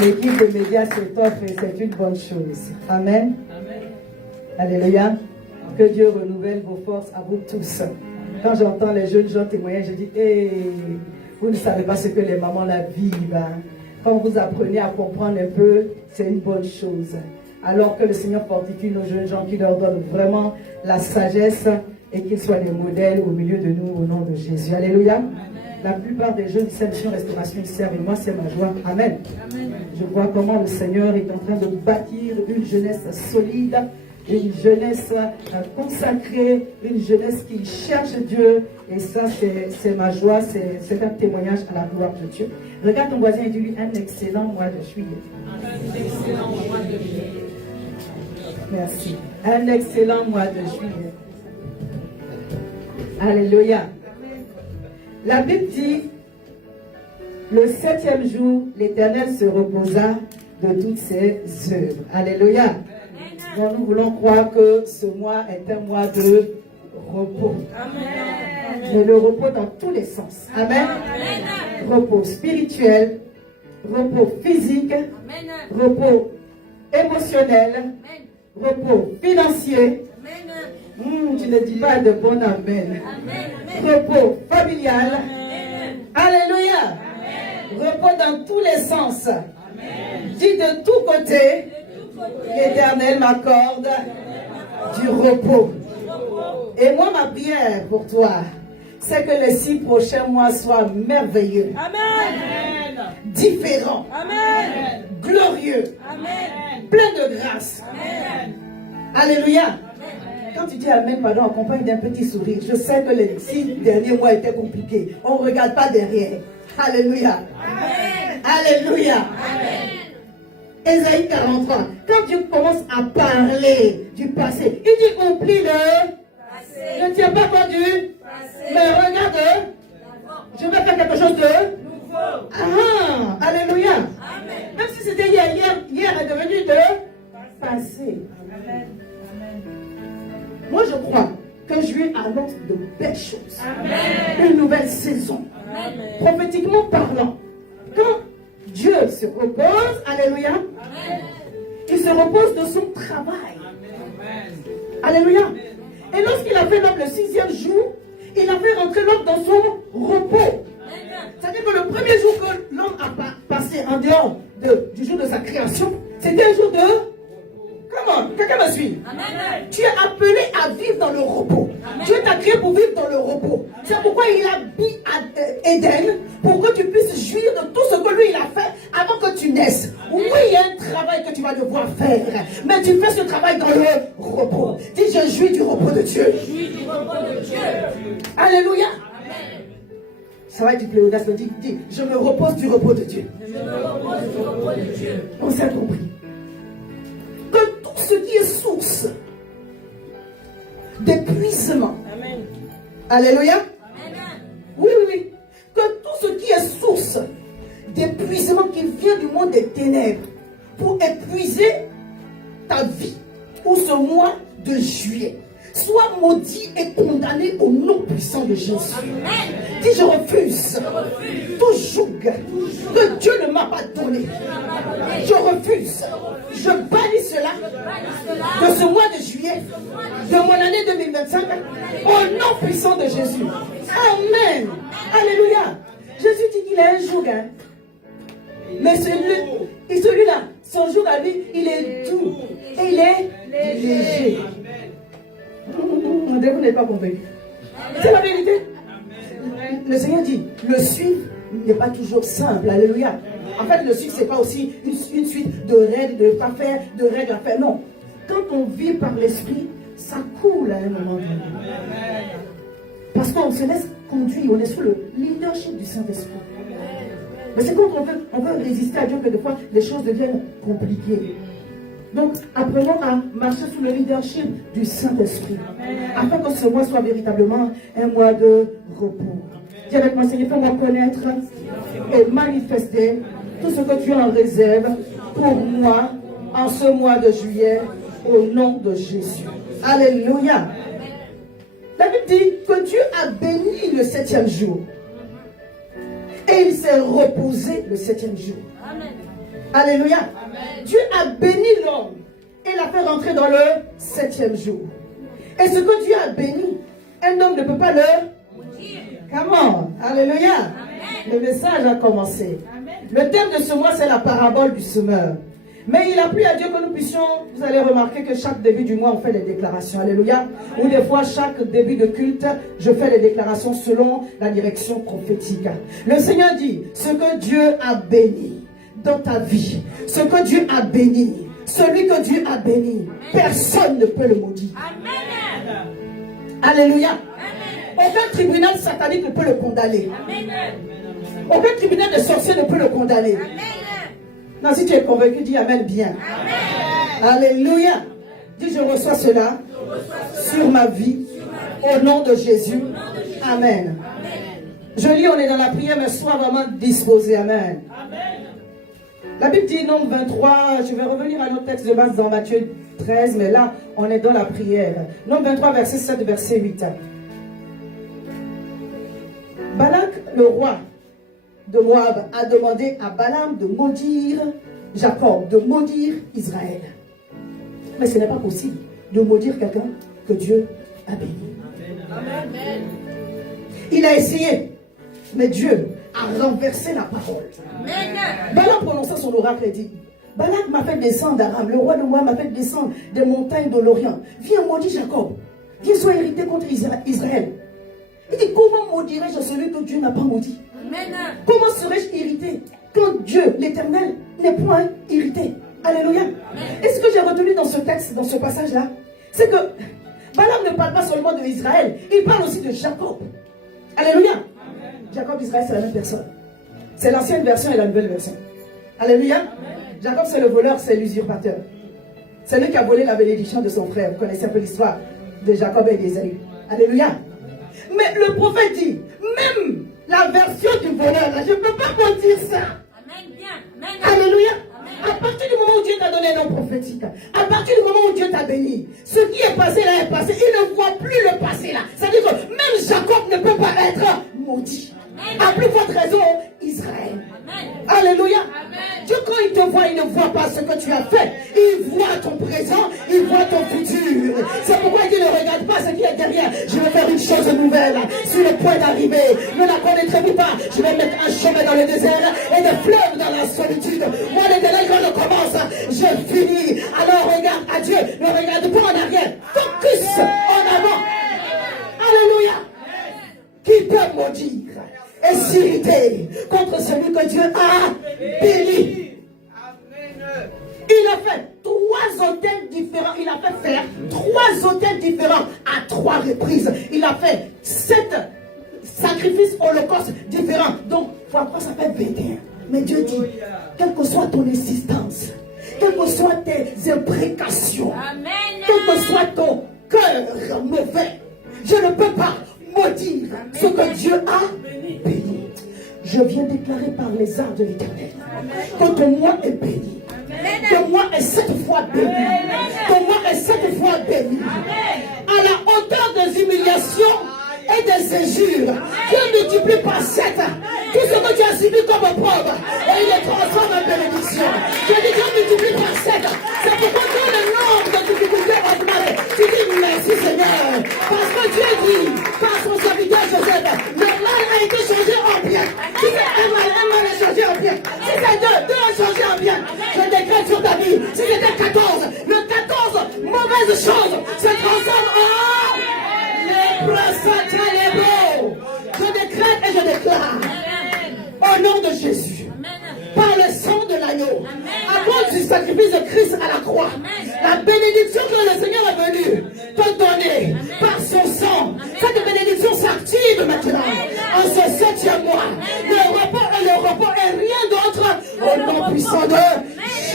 l'équipe de médias s'étoffe et c'est une bonne chose. Amen. Alléluia. Que Dieu renouvelle vos forces à vous tous. Quand j'entends les jeunes gens témoigner, je dis, vous ne savez pas ce que les mamans la vivent. Quand vous apprenez à comprendre un peu, c'est une bonne chose. Alors que le Seigneur fortifie nos jeunes gens, qui leur donne vraiment la sagesse et qu'ils soient des modèles au milieu de nous au nom de Jésus. Alléluia. Amen. La plupart des jeunes ici, Mission Restauration, ils servent et moi, c'est ma joie. Amen. Amen. Je vois comment le Seigneur est en train de bâtir une jeunesse solide, une jeunesse consacrée, une jeunesse qui cherche Dieu. Et ça, c'est ma joie, c'est un témoignage à la gloire de Dieu. Regarde ton voisin et dis-lui un excellent mois de juillet. Un excellent mois de juillet. Merci. Un excellent mois de juillet. Alléluia. La Bible dit, le 7e jour, l'Éternel se reposa de toutes ses œuvres. Alléluia. Bon, nous voulons croire que ce mois est un mois de repos. Amen. Mais le repos dans tous les sens. Amen. Amen. Repos spirituel, repos physique, amen, repos émotionnel, amen, repos financier. Tu ne dis pas de bon amen. Amen. Repos familial. Amen. Alléluia. Amen. Repos dans tous les sens. Amen. Dis de tous côtés, l'Éternel m'accorde du repos. Et moi, ma prière pour toi, c'est que les 6 prochains mois soient merveilleux. Amen. Différents. Amen. Glorieux. Amen. Pleins de grâce. Amen. Alléluia. Amen. Quand tu dis Amen, pardon, accompagne d'un petit sourire. Je sais que les 6 derniers mois étaient compliqués. On ne regarde pas derrière. Alléluia. Amen. Alléluia. Amen. Ésaïe 43. Quand Dieu commence à parler du passé, il dit oublie le passé. Ne tiens pas compte du passé. Mais regarde, je vais faire quelque chose de nouveau. Ah, alléluia. Amen. Même si c'était hier est devenu de passé. Amen. Moi, je crois que juillet annonce de belles choses. Amen. Une nouvelle saison. Amen. Prophétiquement parlant, quand Dieu se repose, alléluia, amen, il se repose de son travail. Amen. Alléluia. Et lorsqu'il a fait l'homme le 6e jour, il a fait rentrer l'homme dans son repos. C'est-à-dire que le premier jour que l'homme a passé en dehors du jour de sa création, c'était un jour de... Comment? Quelqu'un me suit? Amen. Tu es appelé à vivre dans le repos. Amen. Dieu t'a créé pour vivre dans le repos. C'est pourquoi il a mis à Éden, pour que tu puisses jouir de tout ce que lui il a fait avant que tu naisses. Oui, il y a un travail que tu vas devoir faire, mais tu fais ce travail dans le repos. Dis, je jouis du repos de Dieu. Je jouis du repos de Dieu. Alléluia. Amen. Ça va être du pléonasme. Dis, je me repose du repos de Dieu. Je me repose du repos de Dieu. On s'est compris. Que tout ce qui est source d'épuisement. Amen. Alléluia. Amen. Oui. Que tout ce qui est source d'épuisement qui vient du monde des ténèbres pour épuiser ta vie ou ce mois de juillet soit maudit et condamné au nom puissant de Jésus. Amen. Dis, je refuse tout joug que Dieu ne m'a pas donné. Je refuse. Je bannis cela de ce mois de juillet, de mon année 2025, au nom puissant de Jésus. Amen. Alléluia. Jésus dit qu'il a un joug. Mais celui-là, son joug à lui, il est doux et il est léger. Vous n'êtes pas convaincu. C'est la vérité. Le Seigneur dit, le suivre n'est pas toujours simple. Alléluia. En fait, le suivre, ce n'est pas aussi une suite de règles, de pas faire, de règles à faire. Non. Quand on vit par l'esprit, ça coule à un moment donné. Parce qu'on se laisse conduire, on est sous le leadership du Saint-Esprit. Mais c'est quand on veut résister à Dieu que des fois les choses deviennent compliquées. Donc, apprenons à marcher sous le leadership du Saint-Esprit, afin que ce mois soit véritablement un mois de repos. Dis avec moi, Seigneur, fais-moi connaître et manifester tout ce que tu as en réserve pour moi en ce mois de juillet, au nom de Jésus. Alléluia. La Bible dit que Dieu a béni le 7e jour. Et il s'est reposé le 7e jour. Alléluia. Dieu a béni l'homme et l'a fait rentrer dans le 7e jour. Et ce que Dieu a béni, un homme ne peut pas le maudire. Comment? Alléluia. Amen. Le message a commencé. Amen. Le thème de ce mois, c'est la parabole du semeur. Mais il a plu à Dieu que nous puissions, vous allez remarquer que chaque début du mois, on fait des déclarations. Alléluia. Ou des fois, chaque début de culte, je fais des déclarations selon la direction prophétique. Le Seigneur dit, ce que Dieu a béni dans ta vie, ce que Dieu a béni, celui que Dieu a béni, personne ne peut le maudire. Amen. Alléluia. Amen. Aucun tribunal satanique ne peut le condamner. Amen. Aucun tribunal de sorcier ne peut le condamner. Amen. Non, si tu es convaincu, dis Amen bien. Amen. Alléluia. Dis, je reçois cela sur ma vie, au nom de Jésus. Amen. Je lis, on est dans la prière, mais sois vraiment disposé. Amen. La Bible dit, Nombre 23, je vais revenir à notre texte de base dans Matthieu 13, mais là, on est dans la prière. Nombre 23, verset 7, verset 8. Balak, le roi de Moab, a demandé à Balaam de maudire Jacob, de maudire Israël. Mais ce n'est pas possible de maudire quelqu'un que Dieu a béni. Amen. Il a essayé, mais Dieu a renversé la parole. Amen. Balaam prononça son oracle et dit, Balak m'a fait descendre d'Aram, le roi de Moab m'a fait descendre des montagnes de l'Orient. Viens maudire Jacob, viens sois irrité contre Israël. Il dit, comment maudirais-je celui que Dieu n'a pas maudit? Amen. Comment serais-je irrité quand Dieu, l'Éternel, n'est point irrité? Alléluia. Amen. Et ce que j'ai retenu dans ce texte, dans ce passage-là, c'est que Balaam ne parle pas seulement de Israël, il parle aussi de Jacob. Alléluia. Amen. Jacob et Israël, c'est la même personne. C'est l'ancienne version et la nouvelle version. Alléluia. Amen. Jacob, c'est le voleur, c'est l'usurpateur. C'est lui qui a volé la bénédiction de son frère. Vous connaissez un peu l'histoire de Jacob et d'Ésaü. Alléluia. Mais le prophète dit, même la version du voleur, là, je ne peux pas maudire ça. Amen. Bien. Amen. Alléluia. Amen. À partir du moment où Dieu t'a donné un nom prophétique, à partir du moment où Dieu t'a béni, ce qui est passé là est passé. Il ne voit plus le passé là. C'est-à-dire que même Jacob ne peut pas être maudit. Amen. À plus forte raison, Israël. Amen. Alléluia. Amen. Dieu, quand il te voit, il ne voit pas ce que tu as fait. Il voit ton présent, il voit ton futur. C'est pourquoi il ne regarde pas ce qui est derrière. Je vais faire une chose nouvelle sur le point d'arriver. Ne la connaîtrez-vous pas? Je vais mettre un chemin dans le désert et des fleuves dans la solitude. Moi, les délais, quand je commence, je finis. Alors regarde à Dieu, ne regarde pas en arrière. Focus en avant. Alléluia. Qui peut maudire et s'irriter contre celui que Dieu a béni? Il a fait 3 autels différents. Il a fait faire 3 autels différents à 3 reprises. Il a fait 7 sacrifices holocaustes différents. Donc, fois 3, ça fait 21. Mais Dieu dit, quelle que soit ton insistance, quelles que soient tes imprécations, quel que soit ton cœur mauvais, je ne peux pas maudire ce que Dieu a béni. Je viens déclarer par les arts de l'Éternel que ton mois est béni. Ton mois est 7 fois béni. Ton mois est 7 fois béni. À la hauteur des humiliations et des injures, Dieu multiplie par 7 tout ce que tu as subi comme preuve et il les transforme en bénédiction. Je dis Dieu multiplie par 7. C'est pourquoi quand le nombre de difficultés augmente, tu dis merci Seigneur. Parce que Dieu dit par son serviteur Joseph, le mal a été changé en bien. Si c'est un mal est changé en bien. Si c'est 2 ont changé en bien. Je décrète sur ta vie. Si c'était 14, le 14 mauvaises choses se transforment en je décrète et je déclare au nom de Jésus, par le sang de l'agneau, à cause du sacrifice de Christ à la croix, la bénédiction que le Seigneur est venu te donner par son sang, cette bénédiction s'active maintenant en ce 7e mois. Le repos est rien d'autre au nom puissant de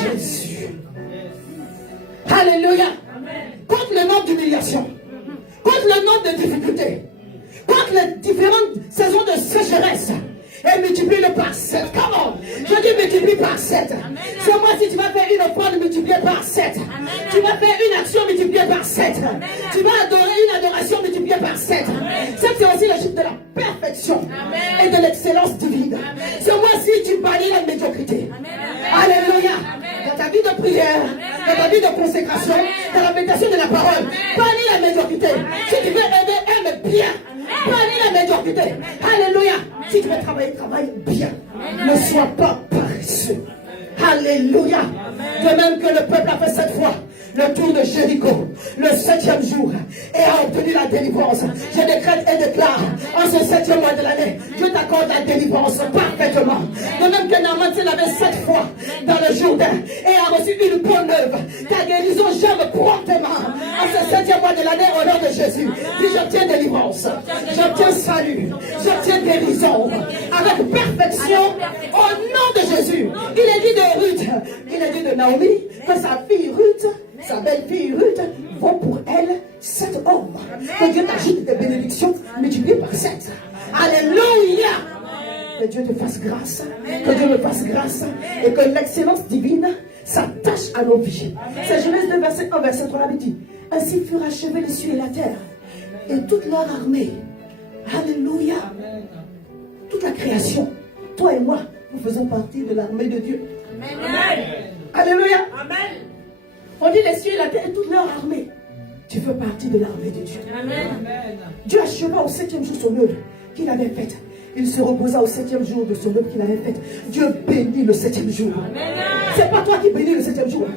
Jésus. Alléluia. Contre le nombre d'humiliations, contre le nombre de difficultés, contre les différentes saisons de sécheresse, et multiplie-le par 7. Comment? Je dis multiplie par 7. C'est moi si tu vas faire une offrande multipliée par 7. Tu vas faire une action multipliée par 7. Tu vas adorer une adoration multipliée par 7. 7 c'est aussi le chiffre de la perfection et de l'excellence divine. C'est moi si tu balayes la médiocrité. Alléluia. prière, dans ta vie de consécration, dans la méditation de la parole. Bannis la médiocrité. Si tu veux aimer, aime bien. Bannis la médiocrité. Alléluia. Si tu veux travailler, travaille bien. Ne sois pas paresseux. Alléluia. De même que le peuple a fait cette fois le tour de Jéricho, le 7e jour, et a obtenu la délivrance. Je décrète et déclare, en ce 7e mois de l'année, Dieu t'accorde la délivrance parfaitement. De même que Naaman s'est lavé 7 fois dans le Jourdain et a reçu une bonne œuvre. Ta guérison germe promptement en ce 7e mois de l'année au nom de Jésus. Puis j'obtiens délivrance, j'obtiens salut, j'obtiens guérison avec perfection au nom de Jésus. Il est dit de Ruth, il est dit de Naomi que sa fille Ruth, sa belle-fille Ruth, vaut pour elle 7 hommes. Que Dieu t'ajoute des bénédictions multipliées par 7. Alléluia. Que Dieu te fasse grâce. Que Dieu me fasse grâce. Et que l'excellence divine s'attache à nos vies. C'est Genèse 2, verset 1, verset 3, dit: ainsi furent achevés les cieux et la terre, et toute leur armée. Alléluia. Toute la création, toi et moi, nous faisons partie de l'armée de Dieu. Amen. Alléluia. Amen. On dit les cieux et la terre et toute leur armée. Tu fais partie de l'armée de Dieu. Amen. Dieu acheva au 7e jour son œuvre qu'il avait faite. Il se reposa au 7e jour de son œuvre qu'il avait faite. Dieu bénit le 7e jour. C'est pas toi qui bénis le 7e jour.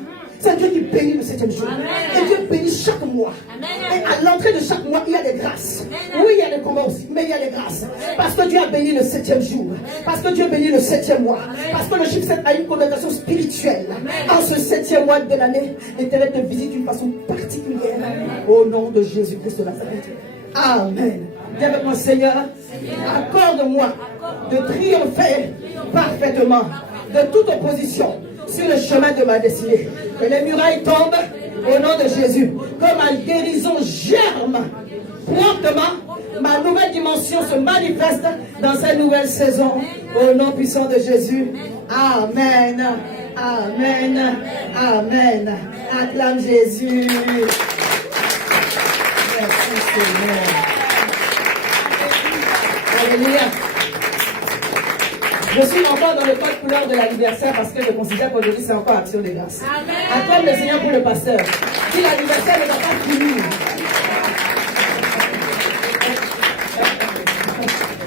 C'est Dieu qui bénit le 7e jour. Amen. Et Dieu bénit chaque mois. Amen. Et à l'entrée de chaque mois, il y a des grâces. Amen. Oui, il y a des combats aussi, mais il y a des grâces. Amen. Parce que Dieu a béni le 7e jour. Amen. Parce que Dieu bénit le 7e mois. Amen. Parce que le chiffre 7 a une connotation spirituelle. Amen. En ce 7e mois de l'année, l'Éternel te visite d'une façon particulière. Amen. Au nom de Jésus-Christ de Nazareth. Amen. Dis avec moi, Seigneur, accorde-moi de triompher parfaitement de toute opposition sur le chemin de ma destinée. Que les murailles tombent au nom de Jésus. Que ma guérison germe promptement. Ma nouvelle dimension se manifeste dans cette nouvelle saison. Au nom puissant de Jésus. Amen. Amen. Amen. Acclame Jésus. Merci Seigneur. Alléluia. Je suis encore dans le code couleur de l'anniversaire parce que je considère qu'aujourd'hui c'est encore action de grâce. Acclame le Seigneur pour le pasteur. Si l'anniversaire ne va pas finir.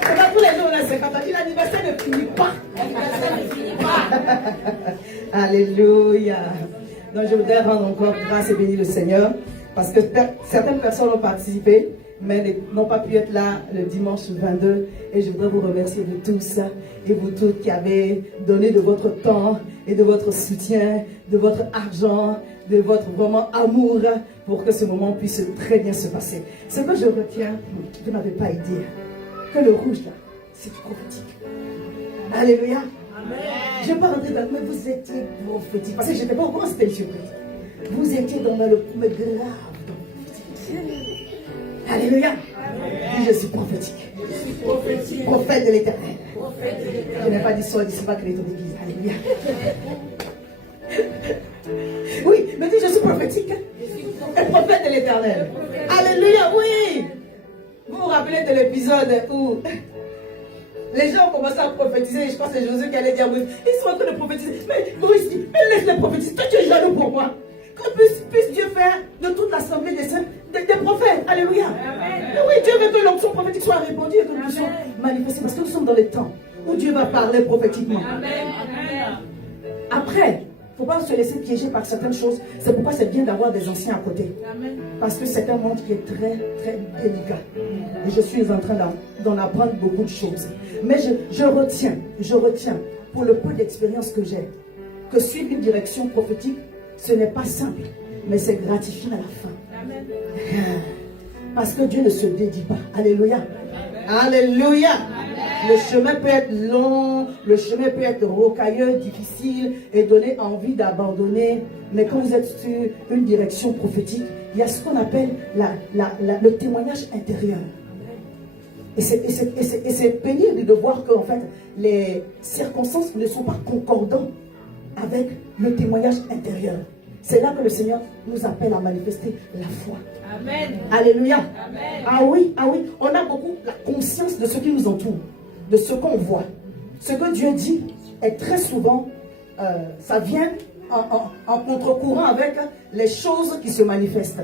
C'est pas tous les jours, là, c'est quand on dit l'anniversaire ne finit pas. L'anniversaire ne finit pas. Alléluia. Donc je voudrais rendre encore grâce et bénir le Seigneur parce que certaines personnes ont participé, mais n'ont pas pu être là le dimanche 22. Et je voudrais vous remercier de tous et vous toutes qui avez donné de votre temps et de votre soutien, de votre argent, de votre vraiment amour pour que ce moment puisse très bien se passer. Ce que je retiens, vous n'avez pas idée, que le rouge là, c'est prophétique. Alléluia. Amen. Je ne vais pas rentrer dans mais vous étiez prophétique. Parce que je n'étais pas au courant, c'était une surprise. Vous étiez dans le grave. Alléluia. Amen. Je suis prophétique. Prophète de l'Éternel. Je n'ai pas dit soit d'ici pas que les ton église. Alléluia. Oui, mais dis je suis prophétique. Et prophète de l'Éternel. Alléluia, oui. Vous vous rappelez de l'épisode où les gens ont commencé à prophétiser. Je pense que c'est Josué qui allait dire oui, ils sont en train de prophétiser. Mais Moïse dit, mais laisse-les prophétiser. Toi tu es jaloux pour moi. Que puisse Dieu faire de toute l'assemblée des saints des prophètes. Alléluia. Amen. Oui, Dieu veut que l'onction prophétique soit répandue et que nous soyons manifestés. Parce que nous sommes dans les temps où Dieu va parler prophétiquement. Amen. Après, il ne faut pas se laisser piéger par certaines choses. C'est pourquoi c'est bien d'avoir des anciens à côté. Amen. Parce que c'est un monde qui est très, très délicat. Et je suis en train d'en apprendre beaucoup de choses. Mais je retiens, pour le peu d'expérience que j'ai, que suivre une direction prophétique, ce n'est pas simple, mais c'est gratifiant à la fin. Amen. Parce que Dieu ne se dédie pas. Alléluia. Amen. Alléluia. Amen. Le chemin peut être long, le chemin peut être rocailleux, difficile et donner envie d'abandonner. Mais quand vous êtes sur une direction prophétique, il y a ce qu'on appelle le témoignage intérieur. Et c'est pénible de voir que en fait, les circonstances ne sont pas concordantes avec le témoignage intérieur. C'est là que le Seigneur nous appelle à manifester la foi. Amen. Alléluia. Amen. Ah oui, on a beaucoup la conscience de ce qui nous entoure, de ce qu'on voit. Ce que Dieu dit est très souvent, ça vient en contre-courant avec les choses qui se manifestent.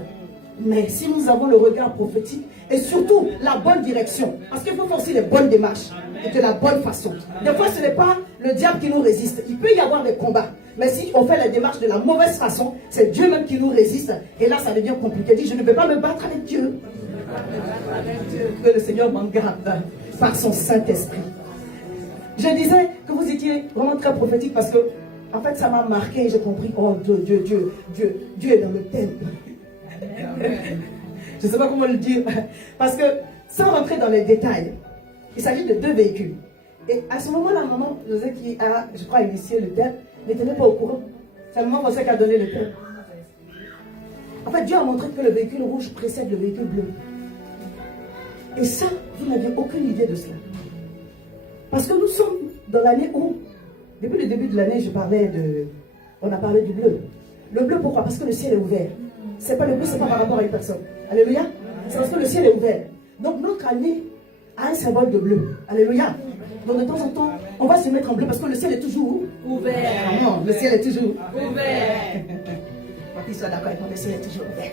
Mais si nous avons le regard prophétique et surtout la bonne direction, parce qu'il faut faire aussi les bonnes démarches et de la bonne façon. Des fois, ce n'est pas le diable qui nous résiste. Il peut y avoir des combats. Mais si on fait la démarche de la mauvaise façon, c'est Dieu même qui nous résiste. Et là, ça devient compliqué. Il dit, je ne vais pas me battre avec Dieu. Que le Seigneur m'en garde par son Saint-Esprit. Je disais que vous étiez vraiment très prophétique parce que, en fait, ça m'a marqué et j'ai compris, oh Dieu est dans le temple. Je ne sais pas comment le dire. Parce que, sans rentrer dans les détails, il s'agit de 2 véhicules. Et à ce moment-là, maman José qui a, je crois, initié le thème, n'était même pas au courant. C'est maman José qui a donné le thème. En fait, Dieu a montré que le véhicule rouge précède le véhicule bleu. Et ça, vous n'aviez aucune idée de cela. Parce que nous sommes dans l'année où, depuis le début de l'année, on a parlé du bleu. Le bleu, pourquoi? Parce que le ciel est ouvert. C'est pas le bleu, c'est pas par rapport à une personne. Alléluia. C'est parce que le ciel est ouvert. Donc notre année a un symbole de bleu. Alléluia. Donc de temps en temps, on va se mettre en bleu parce que le ciel est toujours ouvert. Non, le ciel est toujours ouvert. Pour qu'ils soient d'accord avec moi, le ciel est toujours ouvert.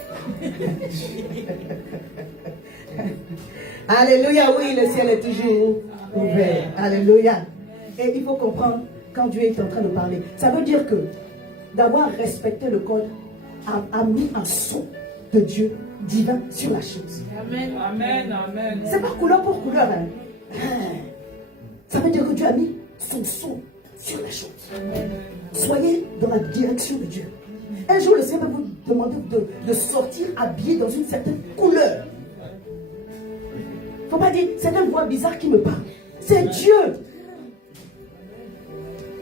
Alléluia, oui, le ciel est toujours ouvert. Alléluia. Et il faut comprendre quand Dieu est en train de parler. Ça veut dire que d'avoir respecté le code a mis un son de Dieu divin sur la chose. Amen. Amen. Amen. C'est pas couleur pour couleur. Hein. Ça veut dire que Dieu a mis son son sur la chose. Amen. Soyez dans la direction de Dieu. Un jour, le Seigneur va vous demander de sortir habillé dans une certaine couleur. Il ne faut pas dire, c'est une voix bizarre qui me parle. C'est Dieu.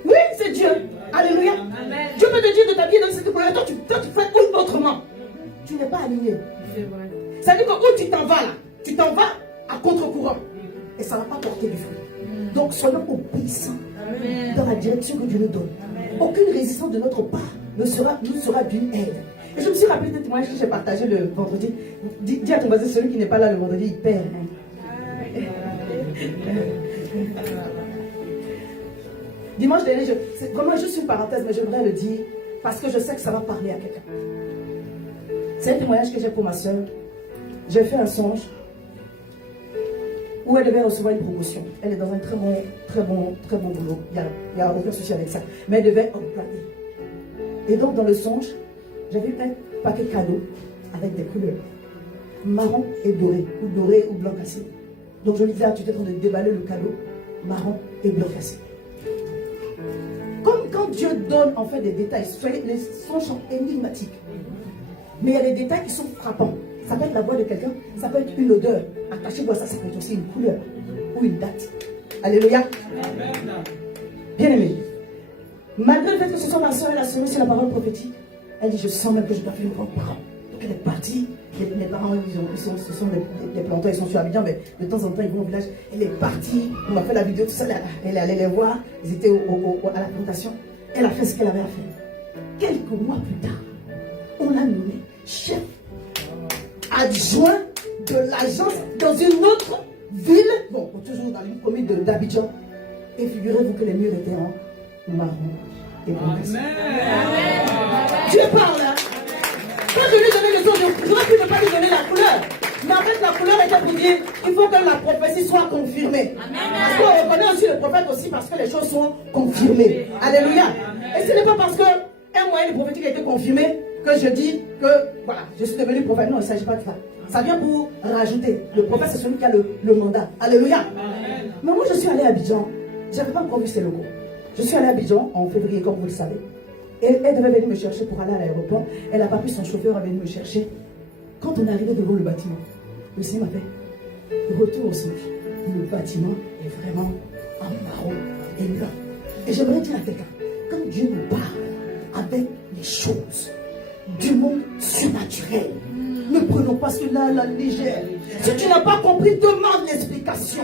Oui, c'est Dieu. Alléluia. Amen. Dieu peut te dire de t'habiller dans cette couleur. Toi, tu fais autrement. Tu n'es pas aligné. C'est vrai. Ça veut dire que où tu t'en vas là, tu t'en vas à contre-courant. Et ça ne va pas porter du fruit. Donc, soyons obéissants. Amen. Dans la direction que Dieu nous donne. Amen. Aucune résistance de notre part nous sera d'une aide. Et je me suis rappelé de témoignage que j'ai partagé le vendredi. Dis à ton voisin, celui qui n'est pas là le vendredi, il perd. Dimanche dernier, c'est vraiment juste une parenthèse, mais j'aimerais le dire parce que je sais que ça va parler à quelqu'un. C'est un témoignage que j'ai pour ma soeur. J'ai fait un songe où elle devait recevoir une promotion. Elle est dans un très bon boulot. Il n'y a aucun souci avec ça. Mais elle devait employer. Et donc, dans le songe, j'avais eu un paquet cadeau avec des couleurs marron et doré ou blanc cassé. Donc, je lui disais, tu es en train de déballer le cadeau marron et blanc cassé. Comme quand Dieu donne en fait des détails, les songes sont énigmatiques. Mais il y a des détails qui sont frappants. Ça peut être la voix de quelqu'un, ça peut être une odeur. Attachez-vous à ça, ça peut être aussi une couleur ou une date. Alléluia. Bien aimé. Malgré le fait que ce soit ma soeur, elle a semé sur la parole prophétique. Elle dit, je sens même que je dois faire une grande parole. Donc elle est partie. Les parents, ce sont des planteurs, ils sont sur Abidjan, mais de temps en temps, ils vont au village. Elle est partie. On m'a fait la vidéo, tout ça. Elle est allée les voir. Ils étaient à la plantation. Elle a fait ce qu'elle avait à faire. Quelques mois plus tard, on a nommé chef adjoint de l'agence dans une autre ville, bon, toujours dans une commune d'Abidjan. Et figurez-vous que les murs étaient en marron et blanc. Dieu parle, hein? Quand je lui donnais le son, j'aurais pu ne pas lui donner la couleur. Mais en fait, la couleur était pour dire qu'il faut que la prophétie soit confirmée. Parce qu'on reconnaît aussi le prophète aussi parce que les choses sont confirmées. Alléluia. Et ce n'est pas parce qu'un moyen de prophétique a été confirmé que je dis que, voilà, je suis devenu prophète. Non, il ne s'agit pas de ça. Ça vient pour rajouter. Le prophète, c'est celui qui a le mandat. Alléluia. Mais moi, je suis allée à Abidjan. Je n'avais pas encore vu ces locaux. Je suis allée à Abidjan en février, comme vous le savez. Et elle devait venir me chercher pour aller à l'aéroport. Elle n'a pas pu, son chauffeur est venu me chercher. Quand on est arrivé devant le bâtiment, le Seigneur m'a fait retour au songe. Le bâtiment est vraiment en marron et blanc. Et j'aimerais dire à quelqu'un, quand Dieu nous parle avec les choses du monde surnaturel, ne prenons pas cela à la légère. Si tu n'as pas compris, demande l'explication.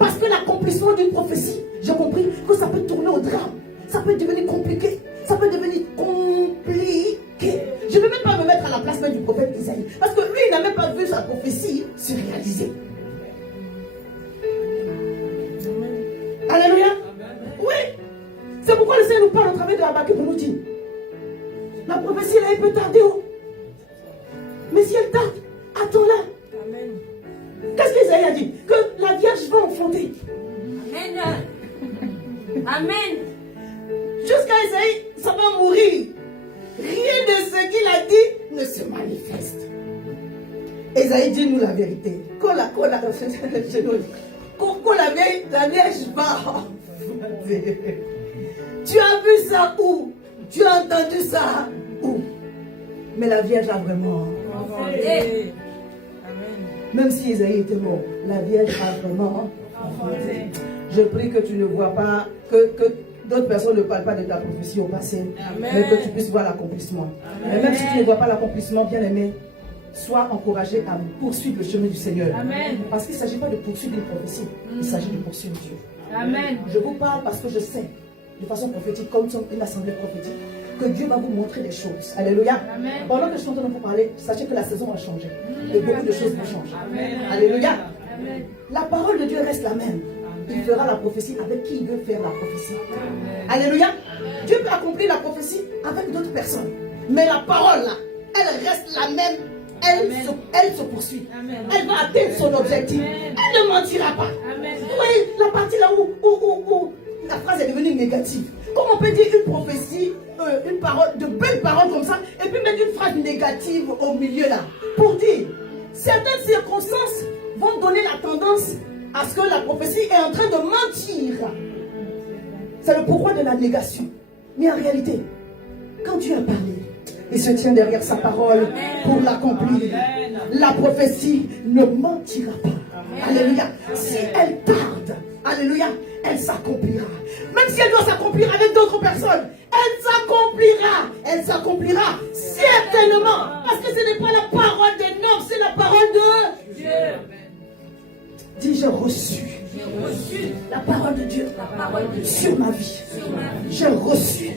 Parce que l'accomplissement d'une prophétie, j'ai compris que ça peut tourner au drame. Ça peut devenir compliqué. Ça peut devenir compliqué. Je ne vais même pas me mettre à la place même du prophète Isaïe. Parce que lui, il n'a même pas vu sa prophétie se réaliser. Alléluia. Oui. C'est pourquoi le Seigneur nous parle au travers de Habakkuk pour nous dire, La prophétie, là, elle peut tarder. Mais si elle tarde, attends-la. Amen. Qu'est-ce qu'Ésaïe a dit? Que la Vierge va enfanter. Amen. Amen. Jusqu'à Ésaïe, ça va mourir. Rien de ce qu'il a dit ne se manifeste. Ésaïe dit nous la vérité. Quand la Vierge va enfanter. Tu as vu ça où? Tu as entendu ça où? Mais la Vierge a vraiment. Amen. Même si Ésaïe était mort, la Vierge a vraiment. Je prie que tu ne vois pas, que d'autres personnes ne parlent pas de ta prophétie au passé, Amen. mais que tu puisses voir l'accomplissement. Mais même si tu ne vois pas l'accomplissement, bien aimé, sois encouragé à poursuivre le chemin du Seigneur. Amen. Parce qu'il ne s'agit pas de poursuivre une prophétie, il s'agit de poursuivre Dieu. Amen. Je vous parle parce que je sais, de façon prophétique, comme nous sommes une assemblée prophétique, que Dieu va vous montrer des choses. Alléluia. Amen. Pendant que je suis en train de vous parler, sachez que la saison va changer. Et beaucoup de choses vont changer. Amen. Alléluia. Amen. La parole de Dieu reste la même. Il fera la prophétie avec qui il veut faire la prophétie. Alléluia. Dieu peut accomplir la prophétie avec d'autres personnes. Mais la parole là, elle reste la même. Elle se poursuit. Amen. Elle va atteindre son objectif. Amen. Elle ne mentira pas. Amen. Vous voyez la partie là où la phrase est devenue négative. Comment on peut dire une prophétie, une parole, de belles paroles comme ça, et puis mettre une phrase négative au milieu là, pour dire certaines circonstances vont donner la tendance à ce que la prophétie est en train de mentir. C'est le pourquoi de la négation. Mais en réalité, quand Dieu a parlé, il se tient derrière sa parole pour l'accomplir. La prophétie ne mentira pas. Alléluia. Si elle tarde, alléluia, elle s'accomplira. Même si elle doit s'accomplir avec d'autres personnes, elle s'accomplira. Elle s'accomplira certainement. Parce que ce n'est pas la parole des hommes, c'est la parole de Dieu. Dis, j'ai reçu la parole de Dieu sur ma vie. J'ai reçu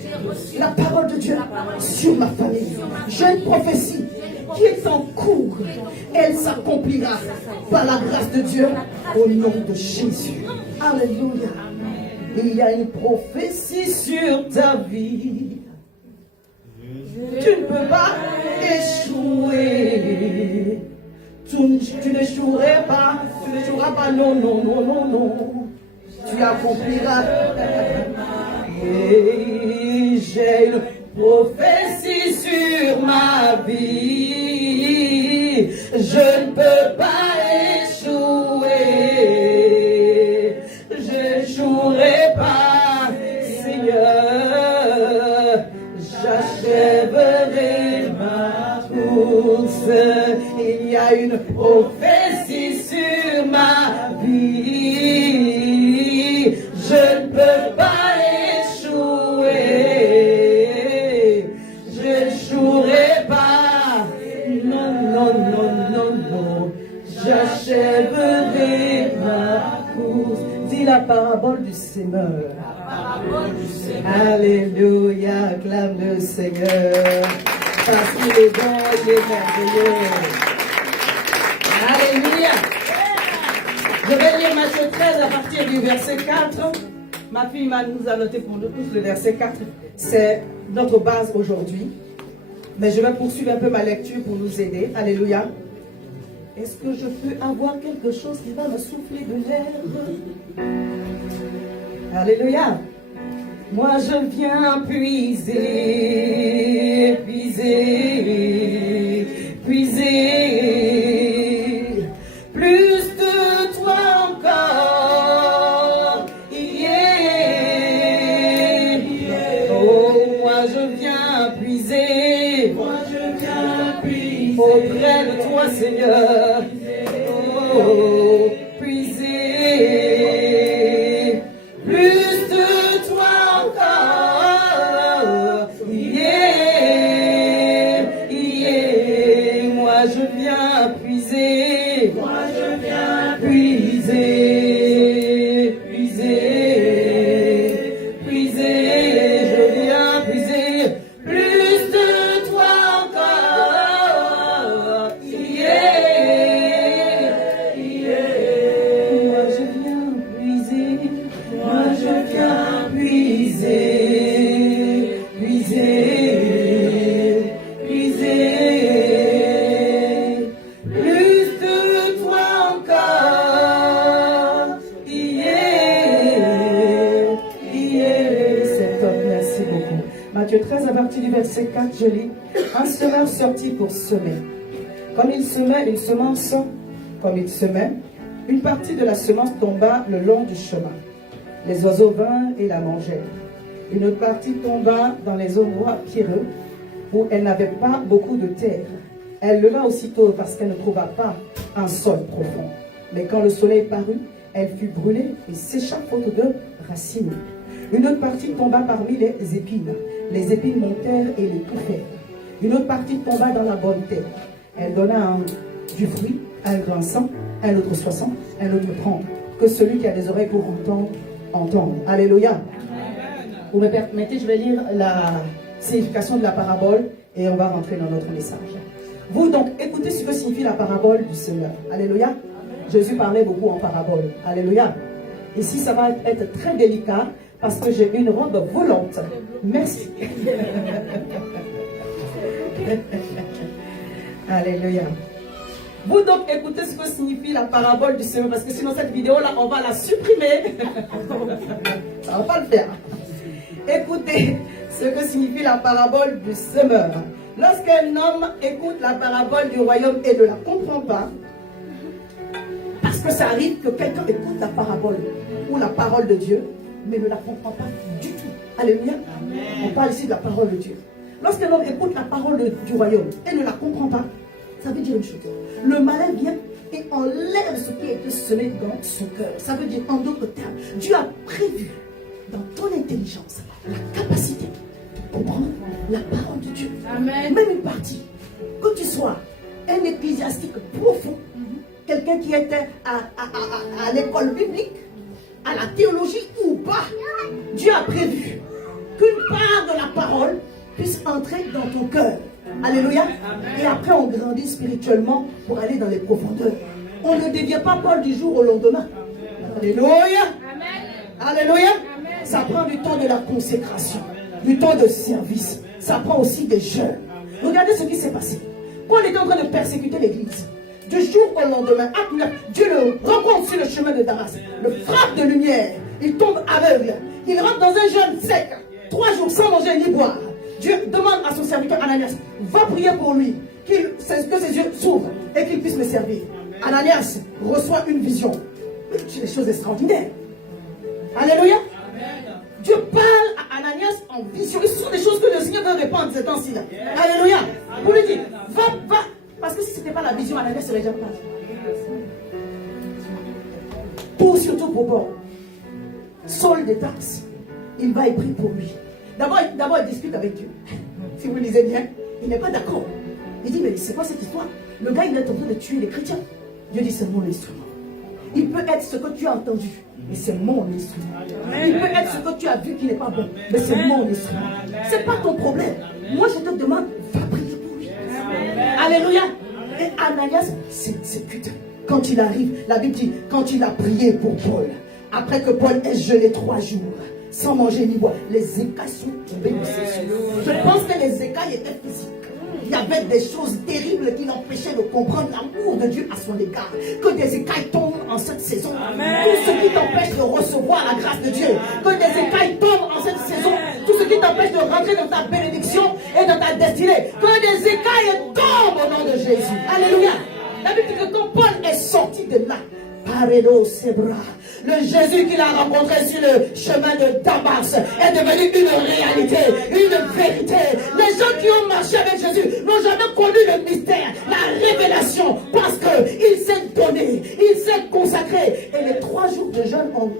la parole de Dieu sur ma famille. J'ai une prophétie qui est en cours. Elle s'accomplira par la grâce de Dieu au nom de Jésus. Alléluia. Il y a une prophétie sur ta vie. Tu ne peux pas échouer. Tu n'échoueras pas, non, non, non, non, non. Tu accompliras. Et j'ai une prophétie sur ma vie. Je ne peux pas échouer. Je n'échouerai pas, Seigneur. J'achèverai ma course. Il y a une prophétie sur ma vie. Je ne peux pas échouer. Je n'échouerai pas. Non, non, non, non, non. J'achèverai ma course. Dis la parabole du Seigneur. Alléluia, acclame le Seigneur. Parce qu'il est bon, il est merveilleux. Alléluia. Je vais lire Matthieu 13 à partir du verset 4. Ma fille nous a noté pour nous tous le verset 4. C'est notre base aujourd'hui. Mais je vais poursuivre un peu ma lecture pour nous aider. Alléluia. Est-ce que je peux avoir quelque chose qui va me souffler de l'air? Alléluia. Moi je viens puiser, puiser, puiser, plus de toi encore, yeah, yeah. Oh, moi je viens puiser, auprès de toi Seigneur, oh, puiser, plus de toi encore, yeah, yeah. Moi je viens puiser, puiser, puiser, puiser, je viens puiser, plus de toi encore, yeah, yeah. Merci beaucoup. Matthieu 13, à partir du verset 4, je lis. Un semeur sortit pour semer. Comme il semait une semence, comme il semait, une partie de la semence tomba le long du chemin. Les oiseaux vinrent et la mangèrent. Une autre partie tomba dans les endroits pierreux, où elle n'avait pas beaucoup de terre. Elle leva aussitôt parce qu'elle ne trouva pas un sol profond. Mais quand le soleil parut, elle fut brûlée et sécha faute de racines. Une autre partie tomba parmi les épines. Les épines montèrent et l'étouffèrent. Une autre partie tomba dans la bonne terre. Elle donna du fruit, un grinçant, un autre 60, un autre 30. Que celui qui a des oreilles pour entendre, entende. Alléluia. Vous me permettez, je vais lire la signification de la parabole et on va rentrer dans notre message. Vous donc, écoutez ce que signifie la parabole du semeur. Alléluia. Jésus parlait beaucoup en parabole. Alléluia. Ici, ça va être très délicat parce que j'ai une robe volante. Merci. Alléluia. Vous donc écoutez ce que signifie la parabole du semeur parce que sinon cette vidéo-là, on va la supprimer. Ça va pas le faire. Écoutez ce que signifie la parabole du semeur. Lorsqu'un homme écoute la parabole du royaume et ne la comprend pas, parce que ça arrive que quelqu'un écoute la parabole ou la parole de Dieu, mais ne la comprend pas du tout. Alléluia. On parle ici de la parole de Dieu. Lorsqu'un homme écoute la parole du royaume et ne la comprend pas, ça veut dire une chose. Le malin vient et enlève ce qui a été semé dans son cœur. Ça veut dire, en d'autres termes, Dieu a prévu dans ton intelligence la capacité de comprendre la parole de Dieu. Amen. Même une partie. Que tu sois un ecclésiastique profond, quelqu'un qui était à l'école biblique, à la théologie ou pas, Dieu a prévu qu'une part de la parole puisse entrer dans ton cœur. Alléluia. Et après on grandit spirituellement pour aller dans les profondeurs. On ne devient pas Paul du jour au lendemain. Alléluia. Alléluia. Ça prend du temps de la consécration, du temps de service. Ça prend aussi des jeûnes. Regardez ce qui s'est passé. Paul était en train de persécuter l'église. Du jour au lendemain, Dieu le rencontre sur le chemin de Damas, le frappe de lumière, il tombe aveugle, il rentre dans un jeûne sec, 3 jours sans manger ni boire. Dieu demande à son serviteur Ananias, va prier pour lui, que ses yeux s'ouvrent et qu'il puisse me servir. Ananias reçoit une vision. C'est des choses extraordinaires. Alléluia. Dieu parle à Ananias en vision. Ce sont des choses que le Seigneur veut répondre ces temps-ci. Alléluia. Pour lui dire, va. Parce que si ce n'était pas la vision, Ananias serait déjà pas. Surtout pour Paul. Saul de Tarse, il va et prie pour lui. D'abord, il discute avec Dieu. Si vous lisez bien, il n'est pas d'accord. Il dit, mais c'est quoi cette histoire? Le gars, il est en train de tuer les chrétiens. Dieu dit, c'est mon instrument. Il peut être ce que tu as entendu, mais c'est mon instrument. Il peut être ce que tu as vu qui n'est pas bon, mais c'est mon instrument. Ce n'est pas ton problème. Moi, je te demande, va prier pour lui. Alléluia. Et Ananias s'exécute. Quand il arrive, la Bible dit, quand il a prié pour Paul, après que Paul ait jeûné 3 jours, sans manger ni boire, les écailles sont tombées de ses yeux. Je pense que les écailles étaient physiques. Il y avait des choses terribles qui l'empêchaient de comprendre l'amour de Dieu à son égard. Que des écailles tombent en cette saison. Amen. Tout ce qui t'empêche de recevoir la grâce de Dieu. Que des écailles tombent en cette saison. Tout ce qui t'empêche de rentrer dans ta bénédiction et dans ta destinée. Que des écailles tombent au nom de Jésus. Alléluia. La Bible dit que quand Paul est sorti de là, Parelo Sebra, le Jésus qu'il a rencontré sur le chemin de Damas est devenu une réalité, une vérité. Les gens qui ont marché avec Jésus n'ont jamais connu le mystère, la révélation, parce qu'il s'est donné, il s'est consacré. Et les 3 jours de jeûne ont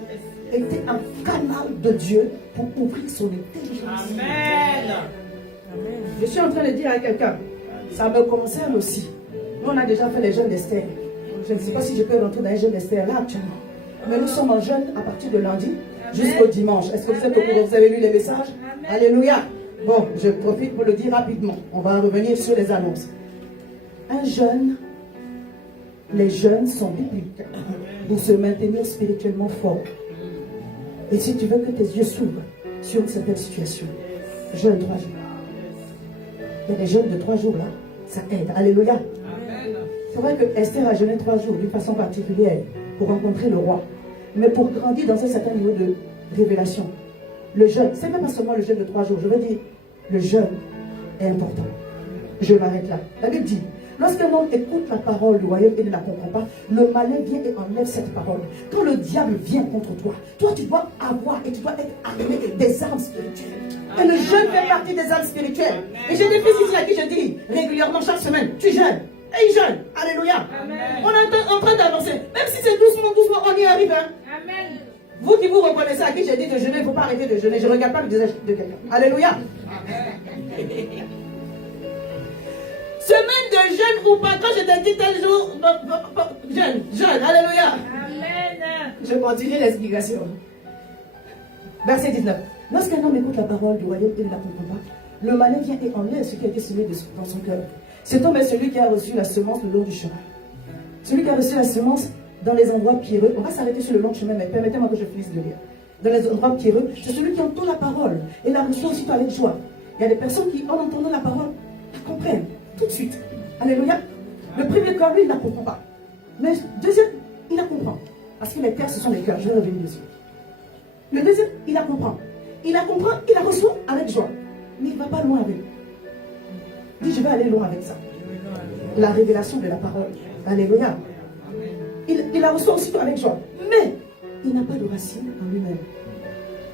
été un canal de Dieu pour ouvrir son intelligence. Amen. Je suis en train de dire à quelqu'un, ça me concerne aussi. Nous, on a déjà fait les jeûnes d'Esther. Je ne sais pas si je peux rentrer dans les jeûnes d'Esther là actuellement. Mais nous sommes en jeûne à partir de lundi jusqu'au dimanche. Est-ce que vous êtes au courant? Vous avez lu les messages? Alléluia. Bon, je profite pour le dire rapidement. On va revenir sur les annonces. Un jeûne, les jeûnes sont bibliques pour se maintenir spirituellement fort. Et si tu veux que tes yeux s'ouvrent sur une certaine situation, jeûne 3 jours. Et les jeûnes de 3 jours là, ça aide. Alléluia. C'est vrai que Esther a jeûné 3 jours d'une façon particulière pour rencontrer le roi. Mais pour grandir dans un certain niveau de révélation, Le jeûne, c'est même pas seulement le jeûne de 3 jours. Je veux dire, le jeûne est important. Je m'arrête là. La Bible dit, lorsqu'un homme écoute la parole du royaume et ne la comprend pas, le malin vient et enlève cette parole. Quand le diable vient contre toi, toi tu dois avoir et tu dois être armé des armes spirituelles. Et le jeûne fait partie des armes spirituelles. Et j'ai des fils ici à qui je dis régulièrement chaque semaine, tu jeûnes. Et ils jeûnent. Alléluia. On est en train d'avancer. Même si c'est doucement, on y arrive. Hein. Amen. Vous qui vous reconnaissez à qui j'ai dit de jeûner, il ne faut pas arrêter de jeûner. Je ne regarde pas le visage de quelqu'un. Alléluia. Semaine de jeûne ou pas, quand je te dis tel jour, jeûne, alléluia. Amen. Je continue l'explication. Verset 19. Lorsqu'un homme écoute la parole du royaume et ne la comprend pas, le malin vient et enlève ce qui a été semé dans son cœur. Cet homme est celui qui a reçu la semence le long du chemin. Celui qui a reçu la semence dans les endroits pierreux. On va s'arrêter sur le long chemin, mais permettez-moi que je finisse de lire. Dans les endroits pierreux, c'est celui qui entend la parole et la reçoit aussi avec joie. Il y a des personnes qui, en entendant la parole, la comprennent tout de suite. Alléluia. Le premier cœur, lui, il ne la comprend pas. Mais le deuxième, il la comprend. Parce que les terres, ce sont les cœurs. Je vais revenir dessus. Le deuxième, il la comprend. Il la comprend, il la reçoit avec joie. Mais il ne va pas loin avec. Il dit, je vais aller loin avec ça. La révélation de la parole. Alléluia. Il la reçoit aussi avec joie. Mais il n'a pas de racine en lui-même.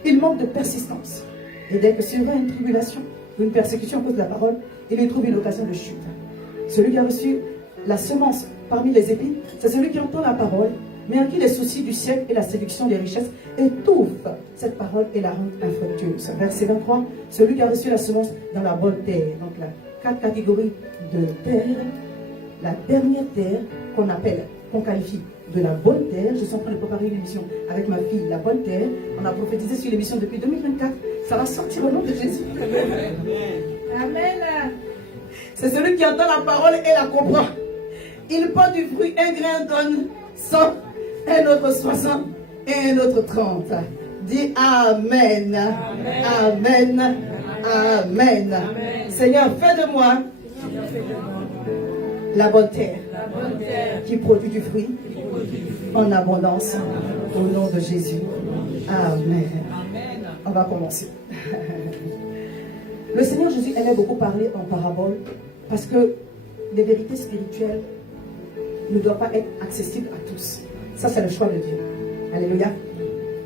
Il manque de persistance. Et dès que survient une tribulation ou une persécution à cause de la parole, il lui trouve une occasion de chute. Celui qui a reçu la semence parmi les épis, c'est celui qui entend la parole, mais en qui les soucis du siècle et la séduction des richesses étouffent cette parole et la rendent infructueuse. Verset 23, celui qui a reçu la semence dans la bonne terre. Donc là, 4 catégories de terre. La dernière terre qu'on qualifie de la bonne terre. Je suis en train de préparer une émission avec ma fille, la bonne terre. On a prophétisé sur l'émission depuis 2024. Ça va sortir au nom de Jésus. Amen. C'est celui qui entend la parole et la comprend. Il porte du fruit, un grain donne 100, un autre 60 et un autre 30. Dis Amen. Amen. Amen. Amen. Seigneur, fais de moi la bonne terre qui produit du fruit en abondance au nom de Jésus. Amen. On va commencer. Le Seigneur Jésus aimait beaucoup parler en parabole parce que les vérités spirituelles ne doivent pas être accessibles à tous. Ça, c'est le choix de Dieu. Alléluia.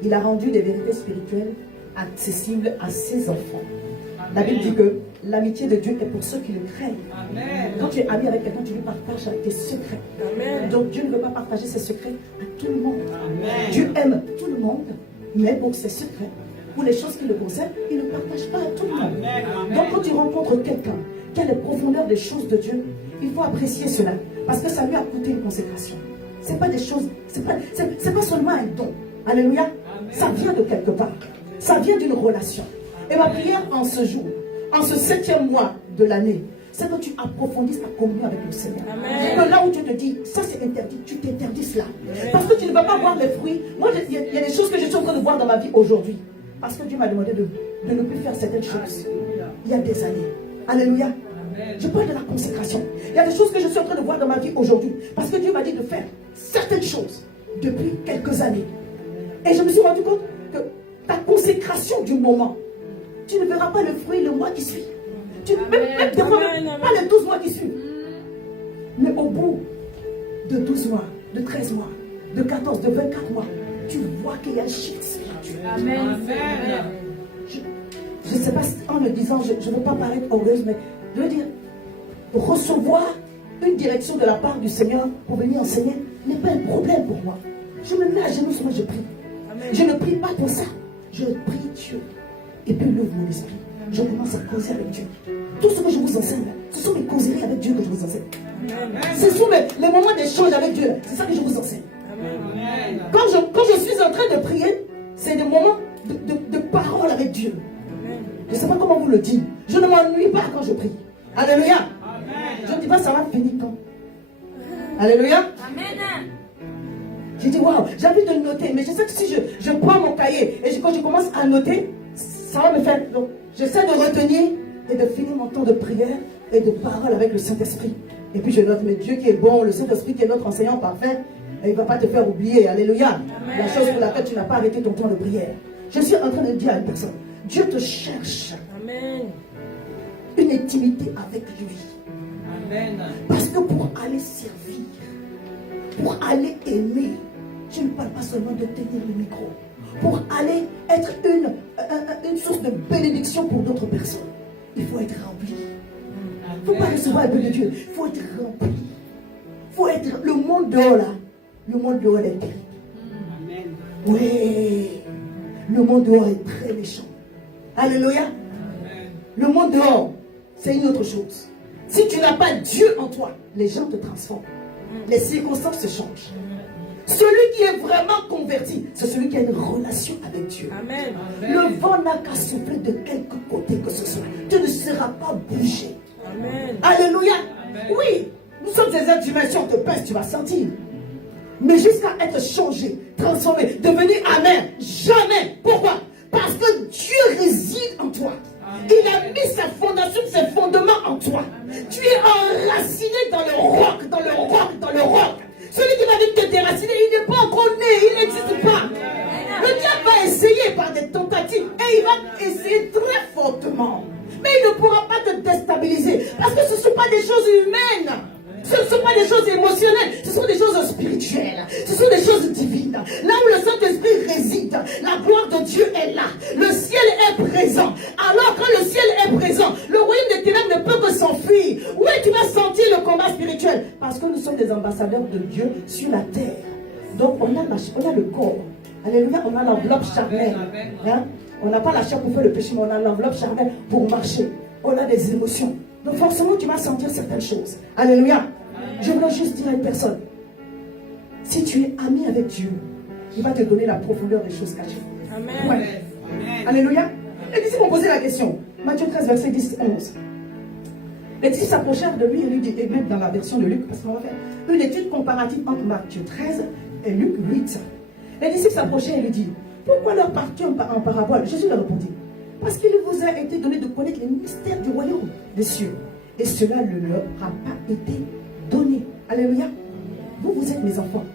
Il a rendu des vérités spirituelles accessibles à ses enfants. La Bible dit que l'amitié de Dieu est pour ceux qui le craignent. Amen. Quand tu es ami avec quelqu'un, tu lui partages tes secrets. Amen. Donc Dieu ne veut pas partager ses secrets à tout le monde. Amen. Dieu aime tout le monde, mais pour ses secrets ou les choses qui le concernent, il ne partage pas à tout le monde. Amen. Donc quand tu rencontres quelqu'un qui a les profondeurs des choses de Dieu, il faut apprécier cela. Parce que ça lui a coûté une consécration. Ce n'est pas des choses, c'est pas seulement un don. Alléluia. Amen. Ça vient de quelque part. Ça vient d'une relation. Et ma prière en ce jour, en ce 7e mois de l'année, c'est que tu approfondisses ta communion avec le Seigneur. Amen. Que là où tu te dis, ça c'est interdit, tu t'interdis cela. Amen. Parce que tu ne vas pas voir les fruits. Moi, il y a des choses que je suis en train de voir dans ma vie aujourd'hui. Parce que Dieu m'a demandé de ne plus faire certaines choses. Il y a des années. Alléluia. Amen. Je parle de la consécration. Il y a des choses que je suis en train de voir dans ma vie aujourd'hui. Parce que Dieu m'a dit de faire certaines choses depuis quelques années. Et je me suis rendu compte que ta consécration du moment, tu ne verras pas le fruit le mois qui suit. Même des fois, pas les 12 mois qui suivent. Mais au bout de 12 mois, de 13 mois, de 14, de 24 mois, tu vois qu'il y a un shift spirituel. Amen. Je ne sais pas en le disant, je ne veux pas paraître orgueilleuse, mais je veux dire, recevoir une direction de la part du Seigneur pour venir enseigner n'est pas un problème pour moi. Je me mets à genoux, moi je prie. Amen. Je ne prie pas pour ça. Je prie Dieu. Et puis il ouvre mon esprit. Je commence à causer avec Dieu. Tout ce que je vous enseigne, ce sont mes causeries avec Dieu que je vous enseigne. Amen. Ce sont les moments d'échange avec Dieu. C'est ça que je vous enseigne. Amen. Quand je suis en train de prier, c'est des moments de parole avec Dieu. Amen. Je ne sais pas comment vous le dites. Je ne m'ennuie pas quand je prie. Alléluia. Amen. Je ne dis pas ça va finir quand. Alléluia. Amen. J'ai dit waouh, j'ai envie de le noter. Mais je sais que si je prends mon cahier et quand je commence à noter, ça va me faire. Donc, j'essaie de retenir et de finir mon temps de prière et de parole avec le Saint-Esprit. Et puis je note, mais Dieu qui est bon, le Saint-Esprit qui est notre enseignant parfait, il ne va pas te faire oublier. Alléluia. Amen. La chose pour laquelle tu n'as pas arrêté ton temps de prière. Je suis en train de dire à une personne, Dieu te cherche. Amen. Une intimité avec lui. Amen. Parce que pour aller servir, pour aller aimer, je ne parle pas seulement de tenir le micro. Pour aller être une source de bénédiction pour d'autres personnes, il faut être rempli. Il ne faut pas recevoir un peu de Dieu. Il faut être rempli. Il faut être... Le monde dehors là, le monde dehors est terrible. Amen. Oui. Le monde dehors est très méchant. Alléluia. Le monde dehors, c'est une autre chose. Si tu n'as pas Dieu en toi, les gens te transforment. Les circonstances se changent. Celui qui est vraiment converti, c'est celui qui a une relation avec Dieu. Amen. Le vent n'a qu'à souffler de quelque côté que ce soit. Tu ne seras pas bougé. Amen. Alléluia. Amen. Oui, nous sommes des êtres humains. Si on te pince, tu vas sentir. Mais jusqu'à être changé, transformé, devenu amen, jamais. Pourquoi? Parce que Dieu réside en toi. Il a mis sa fondation, ses fondements en toi. Tu es enraciné dans le roc, dans le roc, dans le roc. Celui qui va venir te déraciner, il n'est pas encore né, il n'existe pas. Le diable va essayer par des tentatives et il va essayer très fortement. Mais il ne pourra pas te déstabiliser parce que ce ne sont pas des choses humaines. Ce ne sont pas des choses émotionnelles, ce sont des choses spirituelles, ce sont des choses divines. Là où le Saint-Esprit réside, la gloire de Dieu est là. Le ciel est présent. Alors quand le ciel est présent, le royaume des ténèbres ne peut que s'enfuir. Où est-ce que tu vas sentir le combat spirituel? Parce que nous sommes des ambassadeurs de Dieu sur la terre. Donc on a le corps. Alléluia, on a l'enveloppe charnelle. Hein? On n'a pas la chair pour faire le péché, mais on a l'enveloppe charnelle pour marcher. On a des émotions. Donc forcément, tu vas sentir certaines choses. Alléluia. Je voudrais juste dire à une personne, si tu es ami avec Dieu, il va te donner la profondeur des choses cachées. Amen. Ouais. Alléluia. Les disciples ont posé la question. Matthieu 13, verset 10-11. Les disciples s'approchèrent de lui et lui dit, et même dans la version de Luc, parce qu'on va faire une étude comparative entre Matthieu 13 et Luc 8. Les disciples s'approchèrent et lui dit, pourquoi leur partir en parabole? Jésus leur répondit, parce qu'il vous a été donné de connaître les mystères du royaume des cieux. Et cela ne leur a pas été donné. Alléluia. Vous êtes mes enfants.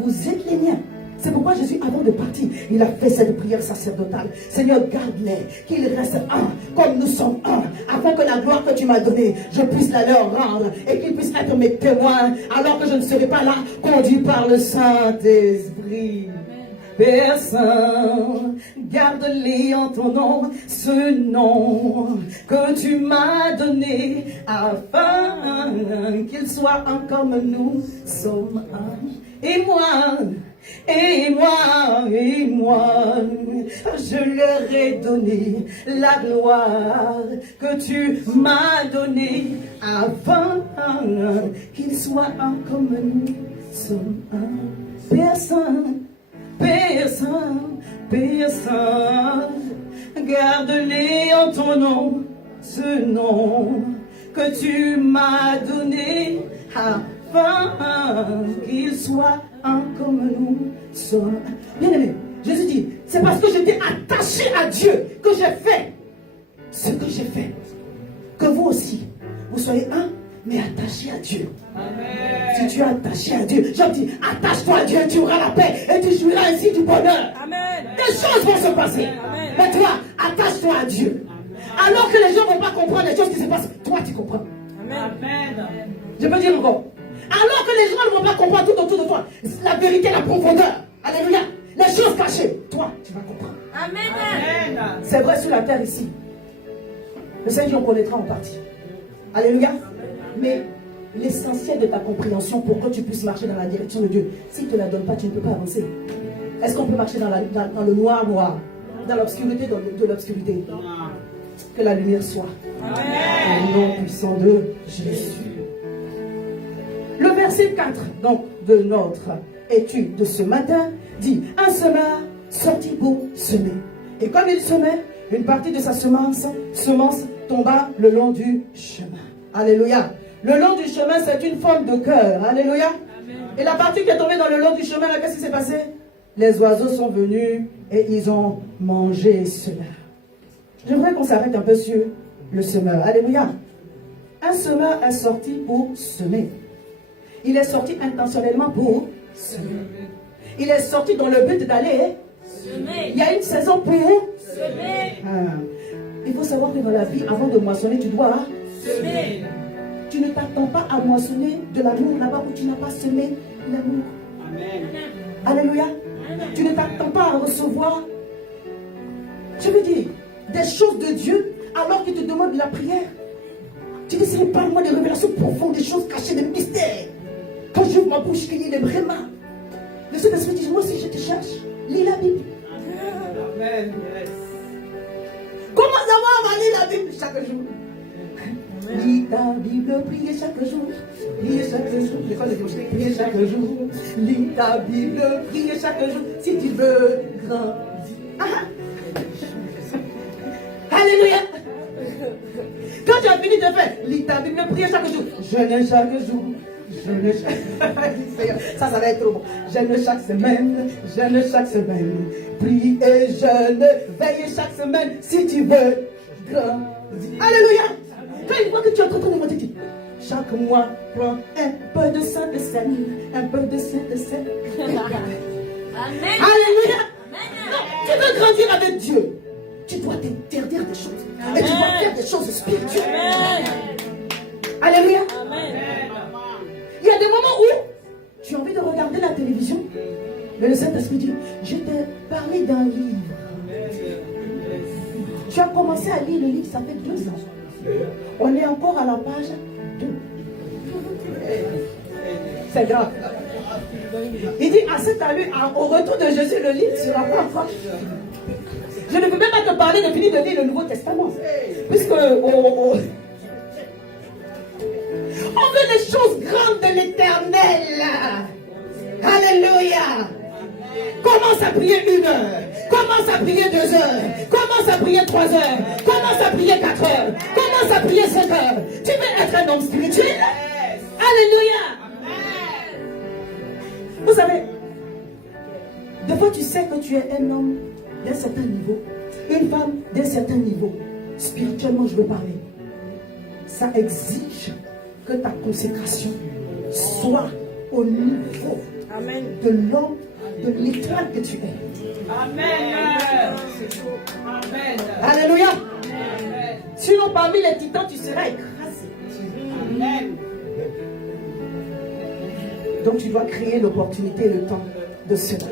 Vous êtes les miens. C'est pourquoi Jésus, avant de partir, il a fait cette prière sacerdotale. Seigneur, garde-les, qu'ils restent un, comme nous sommes un, afin que la gloire que tu m'as donnée, je puisse la leur rendre et qu'ils puissent être mes témoins, alors que je ne serai pas là, conduit par le Saint-Esprit. Père Saint, garde-les en ton nom, ce nom que tu m'as donné, afin qu'ils soient un comme nous sommes un. Et moi, je leur ai donné la gloire que tu m'as donnée, afin qu'ils soient un comme nous sommes un. Père Saint, Père Saint, Père Saint, garde-les en ton nom, ce nom que tu m'as donné, afin qu'ils soient un comme nous sommes. Bien aimé, Jésus dit, c'est parce que j'étais attaché à Dieu que j'ai fait ce que j'ai fait. Que vous aussi, vous soyez un, mais attaché à Dieu. Amen. Si tu es attaché à Dieu, je dis, attache-toi à Dieu, tu auras la paix et tu jouiras ainsi du bonheur. Amen. Des choses vont se passer. Amen. Mais toi, attache-toi à Dieu. Alors que les gens ne vont pas comprendre les choses qui se passent, toi tu comprends. Amen. Je peux dire encore. Alors que les gens ne vont pas comprendre tout autour de toi, la vérité, la profondeur. Alléluia. Les choses cachées, toi tu vas comprendre. Amen. C'est vrai sur la terre ici. Le Seigneur connaîtra en partie. Alléluia. Mais l'essentiel de ta compréhension pour que tu puisses marcher dans la direction de Dieu, s'il ne te la donne pas, tu ne peux pas avancer. Est-ce qu'on peut marcher dans le noir, dans l'obscurité, de l'obscurité? Que la lumière soit. Amen. Au nom puissant de Jésus. Le verset 4 donc, de notre étude de ce matin dit, un semeur sortit pour semer. Et comme il semait, une partie de sa semence tomba le long du chemin. Alléluia. Le long du chemin, c'est une forme de cœur. Alléluia. Et la partie qui est tombée dans le long du chemin, là, qu'est-ce qui s'est passé? Les oiseaux sont venus et ils ont mangé cela. J'aimerais qu'on s'arrête un peu sur le semeur. Alléluia. Un semeur est sorti pour semer. Il est sorti intentionnellement pour semer. Il est sorti dans le but d'aller semer. Il y a une saison pour Ah. Il faut savoir que dans la vie, avant de moissonner, tu dois Semer. Tu ne t'attends pas à moissonner de l'amour là-bas où tu n'as pas semé l'amour. Amen. Alléluia. Tu ne t'attends pas à recevoir, je veux dire, des choses de Dieu alors qu'il te demande de la prière. Tu dis, Seigneur, parle-moi des révélations profondes, des choses cachées, des mystères. Quand j'ouvre ma bouche, qu'il y ait vraiment. Le Saint-Esprit dit, moi aussi je te cherche. Lis la Bible. Amen. Yes. Comment savoir à lire la Bible chaque jour? Lis ta Bible, priez chaque jour. Priez chaque jour. L'école de gauche, priez chaque jour. Lis ta Bible, priez chaque jour. Si tu veux grandir. Ah. Alléluia. Quand tu as fini de faire, lis ta Bible, priez chaque jour. Jeûne chaque jour. Jeûne chaque... Ça va être trop bon. Jeûne chaque semaine. Jeûne chaque semaine. Prie et jeûne. Veille chaque semaine. Si tu veux grandir. Alléluia. Quand il voit que tu es en train de monter, chaque mois, prends un peu de sang de sel, un peu de sang de sel. Amen. Alléluia. Amen. Non, tu veux grandir avec Dieu. Tu dois t'interdire des choses. Et tu dois faire des choses spirituelles. Alléluia. Il y a des moments où tu as envie de regarder la télévision. Mais le Saint-Esprit dit, je t'ai parlé d'un livre. Tu as commencé à lire le livre, ça fait 2 ans. On est encore à la page 2. C'est grave. Il dit, à cette allure, au retour de Jésus, le livre sera pas encore. Je ne peux même pas te parler de finir de lire le Nouveau Testament. Puisque on veut des choses grandes de l'éternel. Alléluia. Commence à prier 1 heure. Commence à prier 2 heures. Commence à prier 3 heures. Commence à prier 4 heures. Commence à prier 5 heures. Tu veux être un homme spirituel? Alléluia. Vous savez, des fois tu sais que tu es un homme d'un certain niveau, une femme d'un certain niveau. Spirituellement, je veux parler. Ça exige que ta consécration soit au niveau de l'homme, de l'étoile que tu es. Amen. Amen. Alléluia. Amen. Sinon, parmi les titans, tu seras écrasé. Amen. Donc, tu dois créer l'opportunité et le temps de cela.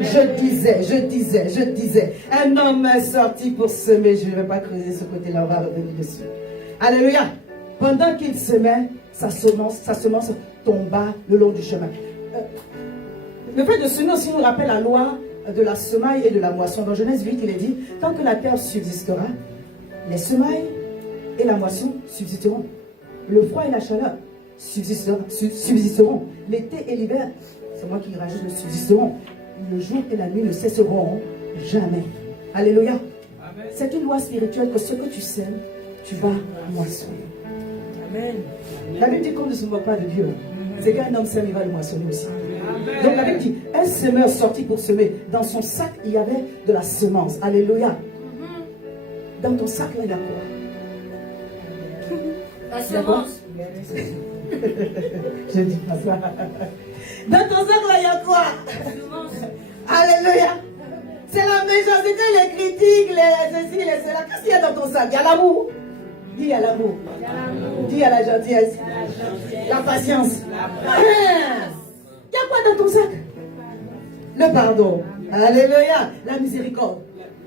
Je disais, un homme est sorti pour semer. Je ne vais pas creuser ce côté-là, on va revenir dessus. Alléluia. Pendant qu'il semait, sa semence tomba le long du chemin. Le fait de semer aussi nous rappelle la loi de la semaille et de la moisson. Dans Genèse 8, il est dit, tant que la terre subsistera, les semailles et la moisson subsisteront. Le froid et la chaleur subsisteront. L'été et l'hiver, c'est moi qui rajoute le subsisteront. Le jour et la nuit ne cesseront jamais. Alléluia. C'est une loi spirituelle que ce que tu sèmes, tu vas moissonner. Amen. La Bible dit qu'on ne se moque pas de Dieu. C'est qu'un homme sème, il va le moissonner aussi. Donc la Bible dit, un semeur sorti pour semer. Dans son sac, il y avait de la semence. Alléluia. Dans ton sac, là, il y a quoi? La semence. Je dis pas ça. Dans ton sac, là, il y a quoi? Alléluia. C'est la méchanceté, les critiques, les ceci, les cela. Qu'est-ce qu'il y a dans ton sac? Il y a l'amour. Dis il y a l'amour. Dis il y a la gentillesse. La patience. Il y a quoi dans ton sac? Le pardon. Alléluia. La miséricorde.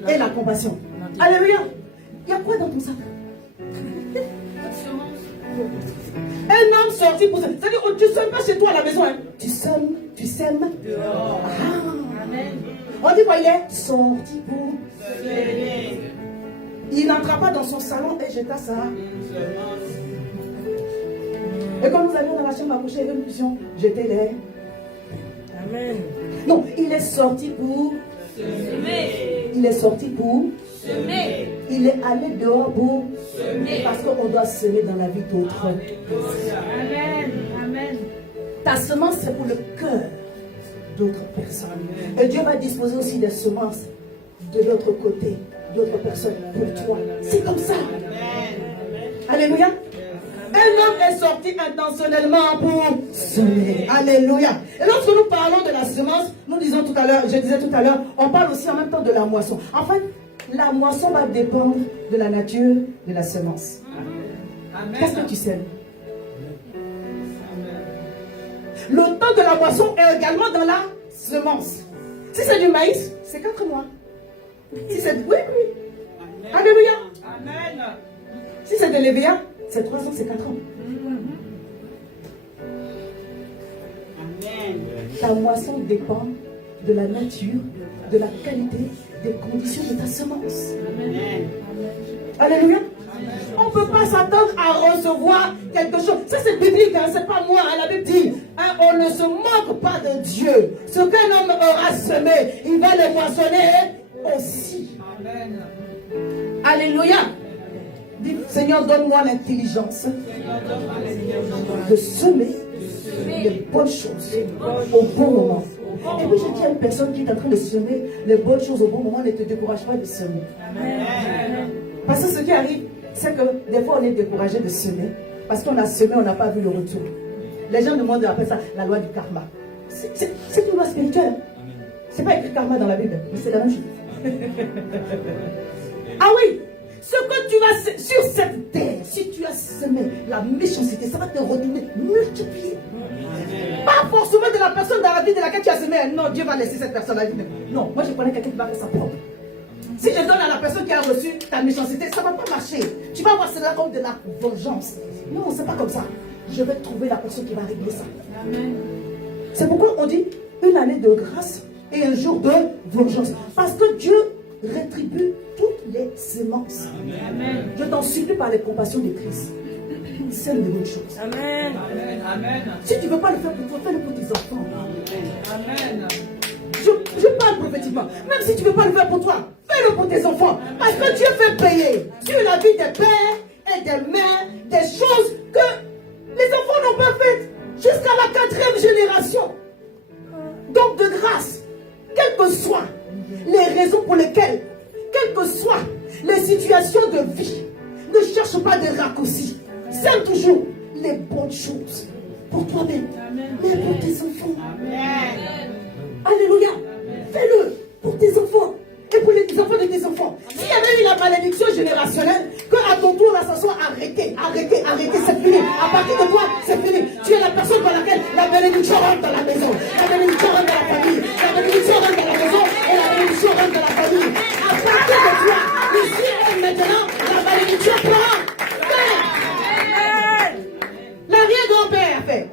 Et la compassion. Alléluia. Il y a quoi dans ton sac? Un homme sorti pour ça. C'est-à-dire, tu ne sèmes pas chez toi à la maison. Hein. Tu sèmes dehors. On dit quoi il est? Sorti pour semer. Il n'entra pas dans son salon et jeta ça. Et quand nous allions dans la chambre à coucher, il y avait une vision. Jeter les. Amen. Non, il est sorti pour Semer. Il est sorti pour Semer. Il est allé dehors pour Semer. parce qu'on doit semer dans la vie d'autres. Amen. Amen. Ta semence, c'est pour le cœur d'autres personnes. Et Dieu va disposer aussi des semences de l'autre côté, d'autres personnes pour toi. C'est comme ça. Alléluia. Un homme est sorti intentionnellement pour semer. Alléluia. Et lorsque nous parlons de la semence, nous disons tout à l'heure, je disais tout à l'heure, on parle aussi en même temps de la moisson. En fait, La moisson va dépendre de la nature de la semence. Qu'est-ce que tu sèmes? Le temps de la moisson est également dans la semence. Si c'est du maïs, c'est 4 mois. Si c'est oui. Alléluia. Amen. Si c'est de l'éveillard, c'est 3 ans, c'est 4 ans. Amen. Ta moisson dépend de la nature, de la qualité, des conditions de ta semence. Amen. Alléluia. On ne peut pas s'attendre à recevoir quelque chose. Ça c'est biblique, hein, c'est pas moi. Hein, la Bible dit, hein, on ne se moque pas de Dieu. Ce qu'un homme aura semé, il va le moissonner aussi. Amen. Alléluia. Dis, Seigneur, donne-moi l'intelligence de semer les bonnes choses au bon moment. Et puis je dis à une personne qui est en train de semer les bonnes choses au bon moment, ne te décourage pas de semer. Amen. Parce que ce qui arrive, c'est que des fois on est découragé de semer, parce qu'on a semé, on n'a pas vu le retour. Les gens demandent après ça la loi du karma. C'est une loi spirituelle. C'est pas écrit karma dans la Bible, mais c'est la même chose. Ah oui, ce que tu vas sur cette terre, si tu as semé la méchanceté, ça va te retourner multiplié. Pas forcément de la personne dans la vie de laquelle tu as semé. Non, Dieu va laisser cette personne à vivre. Non, moi je connais quelqu'un qui va faire sa propre. Si je donne à la personne qui a reçu ta méchanceté, ça ne va pas marcher. Tu vas voir cela comme de la vengeance. Non, c'est pas comme ça. Je vais trouver la personne qui va régler ça. C'est pourquoi on dit une année de grâce et un jour de vengeance. Parce que Dieu rétribue toutes les semences. Amen. Je t'en supplie par les compassions de Christ. Sème les bonnes choses. Amen. Amen. Si tu ne veux pas le faire pour toi, fais-le pour tes enfants. Amen. Je parle prophétiquement. Même si tu ne veux pas le faire pour toi, fais-le pour tes enfants. Parce que Dieu fait payer sur la vie des pères et des mères des choses que les enfants n'ont pas faites jusqu'à la 4e génération. Donc de grâce, quelles que soient les raisons pour lesquelles, quelles que soient les situations de vie, ne cherche pas de raccourcis. Sème toujours les bonnes choses pour toi-même, mais pour tes enfants. Amen. Alléluia. Fais-le pour tes enfants et pour les enfants de tes enfants. S'il y avait eu la malédiction générationnelle, que à ton tour, là, ça soit arrêté, c'est fini. À partir de toi, c'est fini. Tu es la personne par laquelle la bénédiction rentre dans la maison. La bénédiction rentre dans la famille. La bénédiction rentre dans la maison et la bénédiction rentre dans la famille. À partir de toi, ici et maintenant, la malédiction prend. L'arrière-grand-père a fait.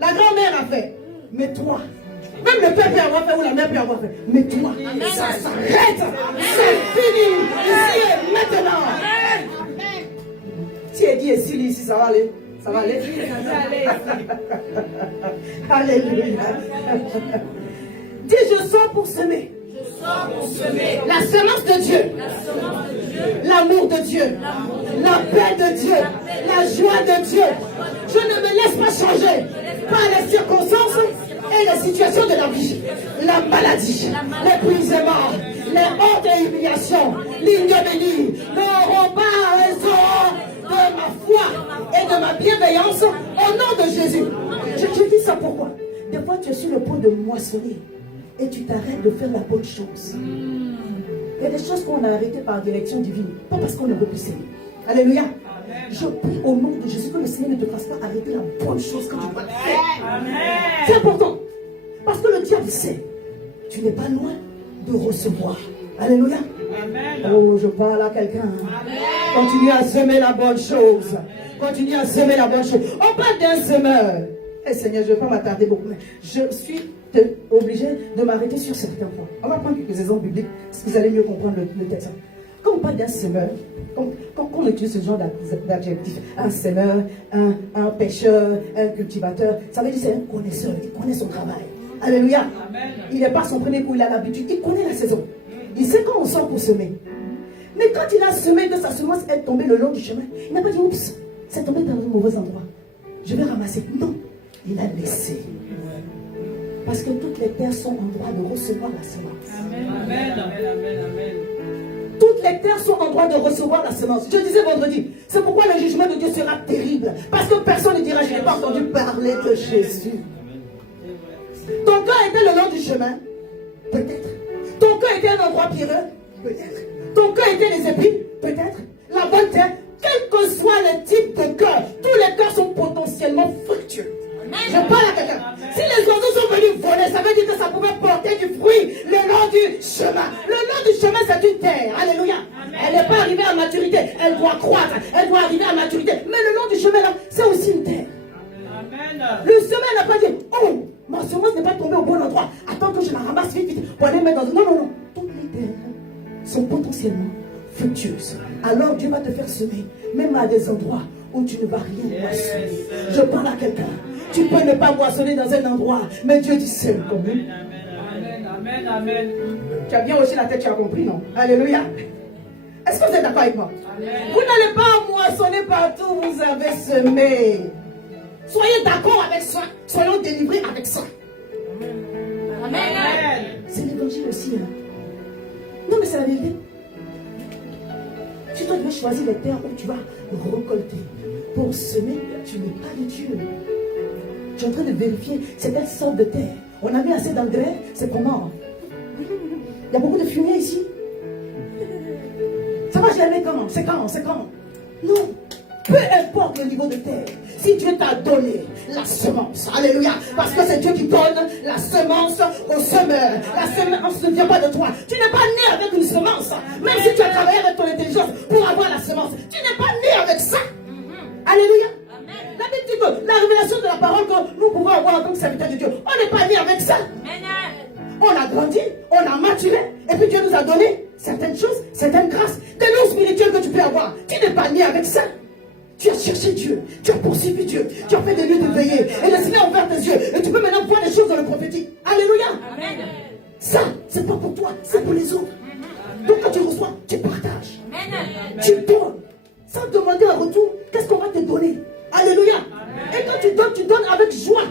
La grand-mère a fait. Mais toi, même le père peut avoir fait ou la mère peut avoir fait. Mais toi, ça s'arrête. C'est fini. Ici et maintenant. Si elle dit ici, ça va aller. Ça va aller. Alléluia. Dis, je sors pour semer. La semence de Dieu. L'amour de Dieu. La paix de Dieu. La joie de Dieu. Je ne me laisse pas changer par les circonstances et les situations de la vie. La maladie, l'épuisement, les hontes et humiliations, l'ignominie n'auront pas raison de ma foi et de ma bienveillance au nom de Jésus. Je dis ça pourquoi? Des fois tu es sur le point de moissonner et tu t'arrêtes de faire la bonne chose. Il y a des choses qu'on a arrêtées par direction divine, pas parce qu'on est repoussé. Alléluia. Je prie au nom de Jésus que le Seigneur ne te fasse pas arrêter la bonne chose quand tu vas le faire. C'est important. Parce que le diable sait, tu n'es pas loin de recevoir. Alléluia. Oh, je parle à quelqu'un. Continue à semer la bonne chose. Continue à semer la bonne chose. On parle d'un semeur. Eh Seigneur, je ne vais pas m'attarder beaucoup, mais je suis obligé de m'arrêter sur certains points. On va prendre quelques exemples bibliques, parce que vous allez mieux comprendre le texte. Quand on parle d'un semeur, quand on utilise ce genre d'adjectif, un semeur, un pêcheur, un cultivateur, ça veut dire que c'est un connaisseur, il connaît son travail. Alléluia. Amen. Il n'est pas son premier coup, il a l'habitude, il connaît la saison. Il sait quand on sort pour semer. Mais quand il a semé, que sa semence est tombée le long du chemin, il n'a pas dit oups, c'est tombé dans un mauvais endroit. Je vais ramasser. Non, il a laissé. Parce que toutes les terres sont en droit de recevoir la semence. Amen. Toutes les terres sont en droit de recevoir la semence. Je disais vendredi, c'est pourquoi le jugement de Dieu sera terrible. Parce que personne ne dira, je n'ai pas entendu parler de Jésus. Ton cœur était le long du chemin. Peut-être. Ton cœur était un endroit pierreux. Peut-être. Ton cœur était les épines, peut-être. La bonne terre, quel que soit le type de cœur, tous les cœurs sont potentiellement fructueux. Je parle à quelqu'un. Si les oiseaux sont venus voler, ça veut dire que ça pouvait porter du fruit le long du chemin. Le long du chemin, c'est une terre. Alléluia. Elle n'est pas arrivée à maturité. Elle doit croître. Elle doit arriver à maturité. Mais le long du chemin, là, c'est aussi une terre. Amen. Le semeur n'a pas dit, oh, ma semence n'est pas tombée au bon endroit. Attends que je la ramasse vite, vite, pour aller mettre dans... Non, non, non. Toutes les terres sont potentiellement fructueuses. Alors Dieu va te faire semer, même à des endroits où tu ne vas rien moissonner. Je parle à quelqu'un. Tu peux ne pas moissonner dans un endroit, mais Dieu dit seul comme nous. Amen. Amen. Amen. Tu as bien aussi la tête, tu as compris, non? Alléluia. Est-ce que vous êtes d'accord avec moi? Amen. Vous n'allez pas moissonner partout où vous avez semé. Soyez d'accord avec ça. Soyons délivrés avec ça. Amen. C'est l'évangile aussi. Hein. Non, mais c'est la vérité. Si toi tu veux choisir les terres où tu vas récolter pour semer, tu n'es pas de Dieu. Tu es en train de vérifier c'est quelle sorte de terre. On a mis assez d'engrais, c'est comment? Il y a beaucoup de fumier ici. Ça va, je l'ai mis comment? C'est quand? C'est quand? Non. Peu importe le niveau de terre, si Dieu t'a donné la semence, alléluia, parce que c'est Dieu qui donne la semence au semeur. La semence ne vient pas de toi. Tu n'es pas né avec une semence, même si tu as travaillé avec ton intelligence pour avoir la semence. Tu n'es pas né avec ça. Alléluia. La Bible dit que la révélation de la parole que nous pouvons avoir en tant que serviteurs de Dieu, on n'est pas né avec ça. On a grandi, on a maturé, et puis Dieu nous a donné certaines choses, certaines grâces, des dons spirituels que tu peux avoir. Tu n'es pas né avec ça. Tu as cherché Dieu, tu as poursuivi Dieu, tu as fait des lieux de veillée, et le Seigneur a ouvert tes yeux, et tu peux maintenant voir des choses dans le prophétique. Alléluia. Amen. Ça, c'est pas pour toi, c'est pour les autres. Donc quand tu reçois, tu partages, tu donnes, sans demander un retour, qu'est-ce qu'on va te donner? Alléluia. Et quand tu donnes avec joie.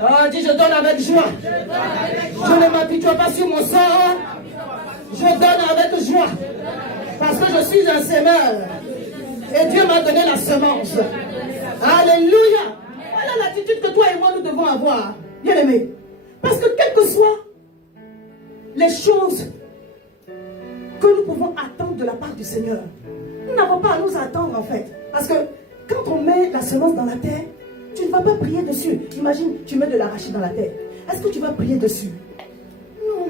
Oh, dis je donne avec joie. Je ne m'apitoie pas sur mon sort. Je donne avec joie. Parce que je suis un semeur. Et Dieu m'a donné la semence. Alléluia. Voilà l'attitude que toi et moi nous devons avoir. Bien aimé. Parce que quelles que soient les choses que nous pouvons attendre de la part du Seigneur, nous n'avons pas à nous attendre en fait. Parce que quand on met la semence dans la terre, tu ne vas pas prier dessus. Imagine, tu mets de l'arachide dans la terre. Est-ce que tu vas prier dessus? Non.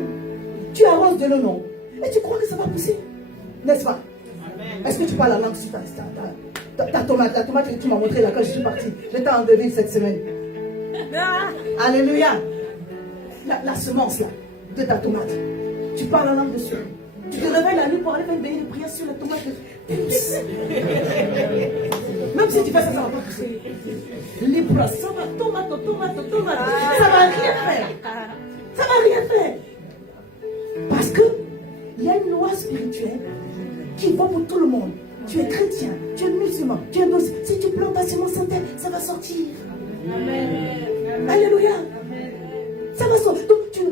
Tu arroses de l'eau, non. Et tu crois que ça va pousser? N'est-ce pas? Est-ce que tu parles la langue sur ta tomate? La tomate que tu m'as montré là quand je suis partie. J'étais en devise cette semaine. Alléluia. La semence là, de ta tomate. Tu parles la langue dessus. Tu te réveilles la nuit pour aller faire une veillée de prière sur la tomate. Même si tu fais ça, ça ne va pas pousser. Libre, ça va, tomate. Ça va rien faire. Ça va rien faire. Parce que il y a une loi spirituelle qui va pour tout le monde. Tu es chrétien, tu es musulman, tu es douce. Si tu plantes ta semence en terre, ça va sortir. Amen. Alléluia. Ça va sortir. Donc tu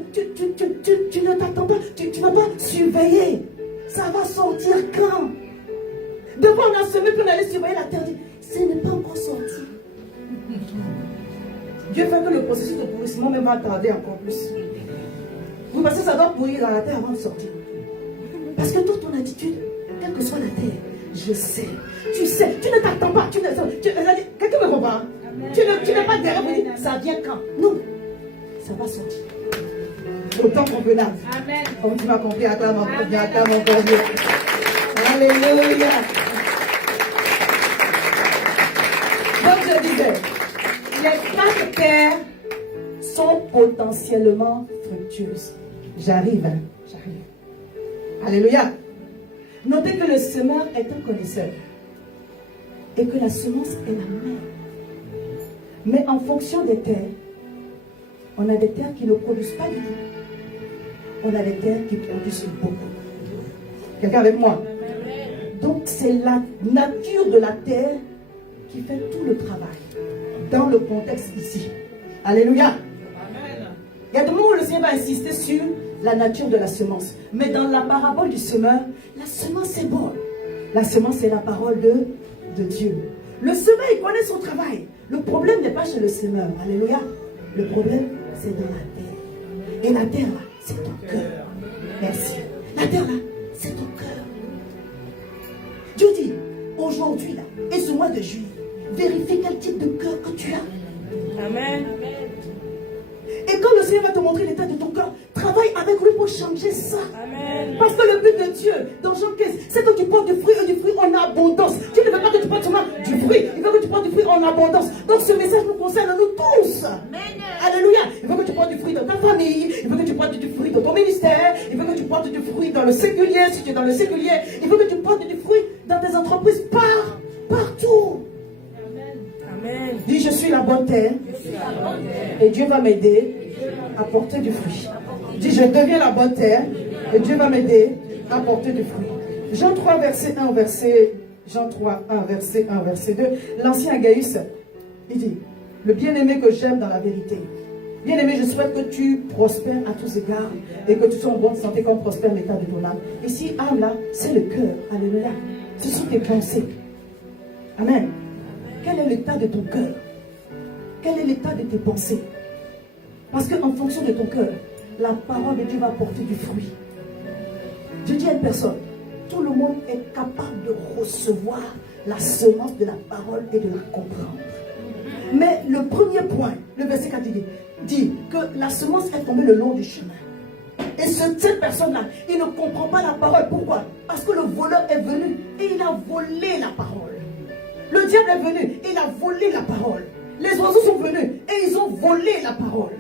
ne t'attends pas, tu ne vas pas surveiller. Ça va sortir quand? Devant on a semé, puis on allait surveiller la terre. Ce n'est pas encore sorti. Dieu fait que le processus de pourrissement même va tarder encore plus. Vous pensez que ça doit pourrir dans la terre avant de sortir? Parce que toute ton attitude, quelle que soit la terre, je sais, tu sais, tu ne t'attends pas, quelqu'un me comprend? Tu n'es pas derrière pour dire, ça vient quand? Non, ça va sortir. Au temps convenable. Amen. Comme tu m'as compris, acclame encore bien, acclame encore bien. Alléluia. Donc je disais, les 4 terres sont potentiellement fructueuses. J'arrive. Alléluia. Notez que le semeur est un connaisseur et que la semence est la même. Mais en fonction des terres, on a des terres qui ne produisent pas du tout. On a des terres qui produisent beaucoup. Quelqu'un avec moi? Donc c'est la nature de la terre qui fait tout le travail dans le contexte ici. Alléluia. Il y a des moments où le Seigneur va insister sur la nature de la semence. Mais dans la parabole du semeur, la semence c'est bon. La semence c'est la parole de Dieu. Le semeur, il connaît son travail. Le problème n'est pas chez le semeur. Alléluia. Le problème, c'est dans la terre. Et la terre là, c'est ton cœur. Merci. La terre là, c'est ton aujourd'hui, là, et ce mois de juillet, vérifie quel type de cœur que tu as. Amen. Et quand le Seigneur va te montrer l'état de ton cœur, travaille avec lui pour changer ça. Amen. Parce que le but de Dieu, dans Jean 15, c'est que tu portes du fruit et du fruit en abondance. Dieu ne veut pas que tu portes seulement du fruit, il veut que tu portes du fruit en abondance. Donc ce message nous concerne nous tous. Amen. Alléluia. Il veut que tu portes du fruit dans ta famille, il veut que tu portes du fruit dans ton ministère, il veut que tu portes du fruit dans le séculier, si tu es dans le séculier, il veut que tu portes du fruit dans tes entreprises, partout. Amen. Dis, je suis la bonne terre et Dieu va m'aider à porter du fruit. Dis, je deviens la bonne terre et Dieu va m'aider à porter du fruit. Jean 3, verset 1, Jean 3, 1, verset 1, verset 2. L'ancien Agaius, il dit, le bien-aimé que j'aime dans la vérité. Bien-aimé, je souhaite que tu prospères à tous égards et que tu sois en bonne santé comme prospère l'état de ton âme. Ici, âme là, c'est le cœur. Alléluia. Ce sont tes pensées. Amen. Quel est l'état de ton cœur? Quel est l'état de tes pensées? Parce qu'en fonction de ton cœur, la parole de Dieu va porter du fruit. Je dis à une personne, tout le monde est capable de recevoir la semence de la parole et de la comprendre. Mais le premier point, le verset 4 dit que la semence est tombée le long du chemin. Et cette personne-là, il ne comprend pas la parole. Pourquoi? Parce que le voleur est venu et il a volé la parole. Le diable est venu et il a volé la parole. Les oiseaux sont venus et ils ont volé la parole.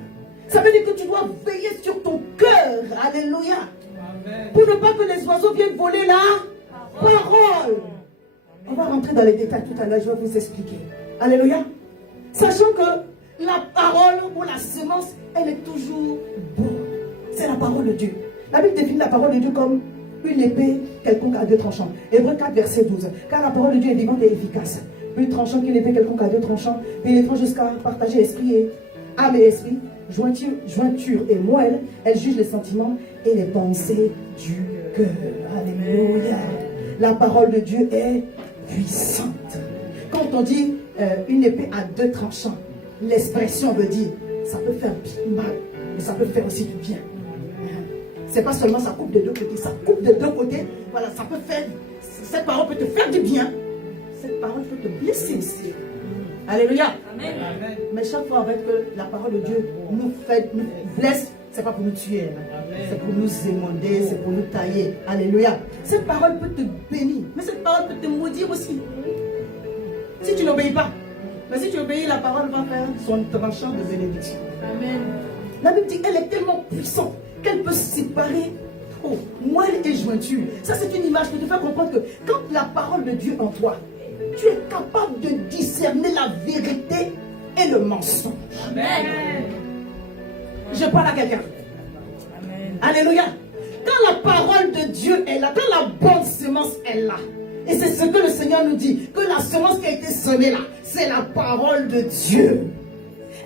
Ça veut dire que tu dois veiller sur ton cœur. Alléluia. Amen. Pour ne pas que les oiseaux viennent voler la parole. On va rentrer dans les détails tout à l'heure, je vais vous expliquer. Alléluia. Sachant que la parole ou la semence, elle est toujours bonne. C'est la parole de Dieu. La Bible définit la parole de Dieu comme une épée quelconque à deux tranchants. Hébreux 4, verset 12. Car la parole de Dieu est vivante et efficace. Plus tranchante qu'une épée quelconque à deux tranchants, pénétrant jusqu'à partager esprit et âme et esprit, jointure et moelle. Elle juge les sentiments et les pensées du cœur. Alléluia. La parole de Dieu est puissante. Quand on dit une épée à deux tranchants, l'expression veut dire ça peut faire mal, mais ça peut faire aussi du bien. C'est pas seulement ça coupe de deux côtés, ça coupe de deux côtés. Voilà, ça peut faire, cette parole peut te faire du bien, cette parole peut te blesser aussi. Alléluia. Amen. Amen. Mais chaque fois avec que la parole de Dieu nous blesse, c'est pas pour nous tuer, c'est pour nous émonder, c'est pour nous tailler. Alléluia. Cette parole peut te bénir, mais cette parole peut te maudire aussi. Si tu n'obéis pas, mais si tu obéis, la parole va faire son tranchant de bénédiction. Amen. La Bible dit qu'elle est tellement puissante qu'elle peut séparer moelle et jointure. Ça, c'est une image qui te fait comprendre que quand la parole de Dieu en toi, tu es capable de discerner la vérité et le mensonge. Amen. Je parle à quelqu'un. Amen. Alléluia. Quand la parole de Dieu est là, quand la bonne semence est là, et c'est ce que le Seigneur nous dit, que la semence qui a été semée là, c'est la parole de Dieu.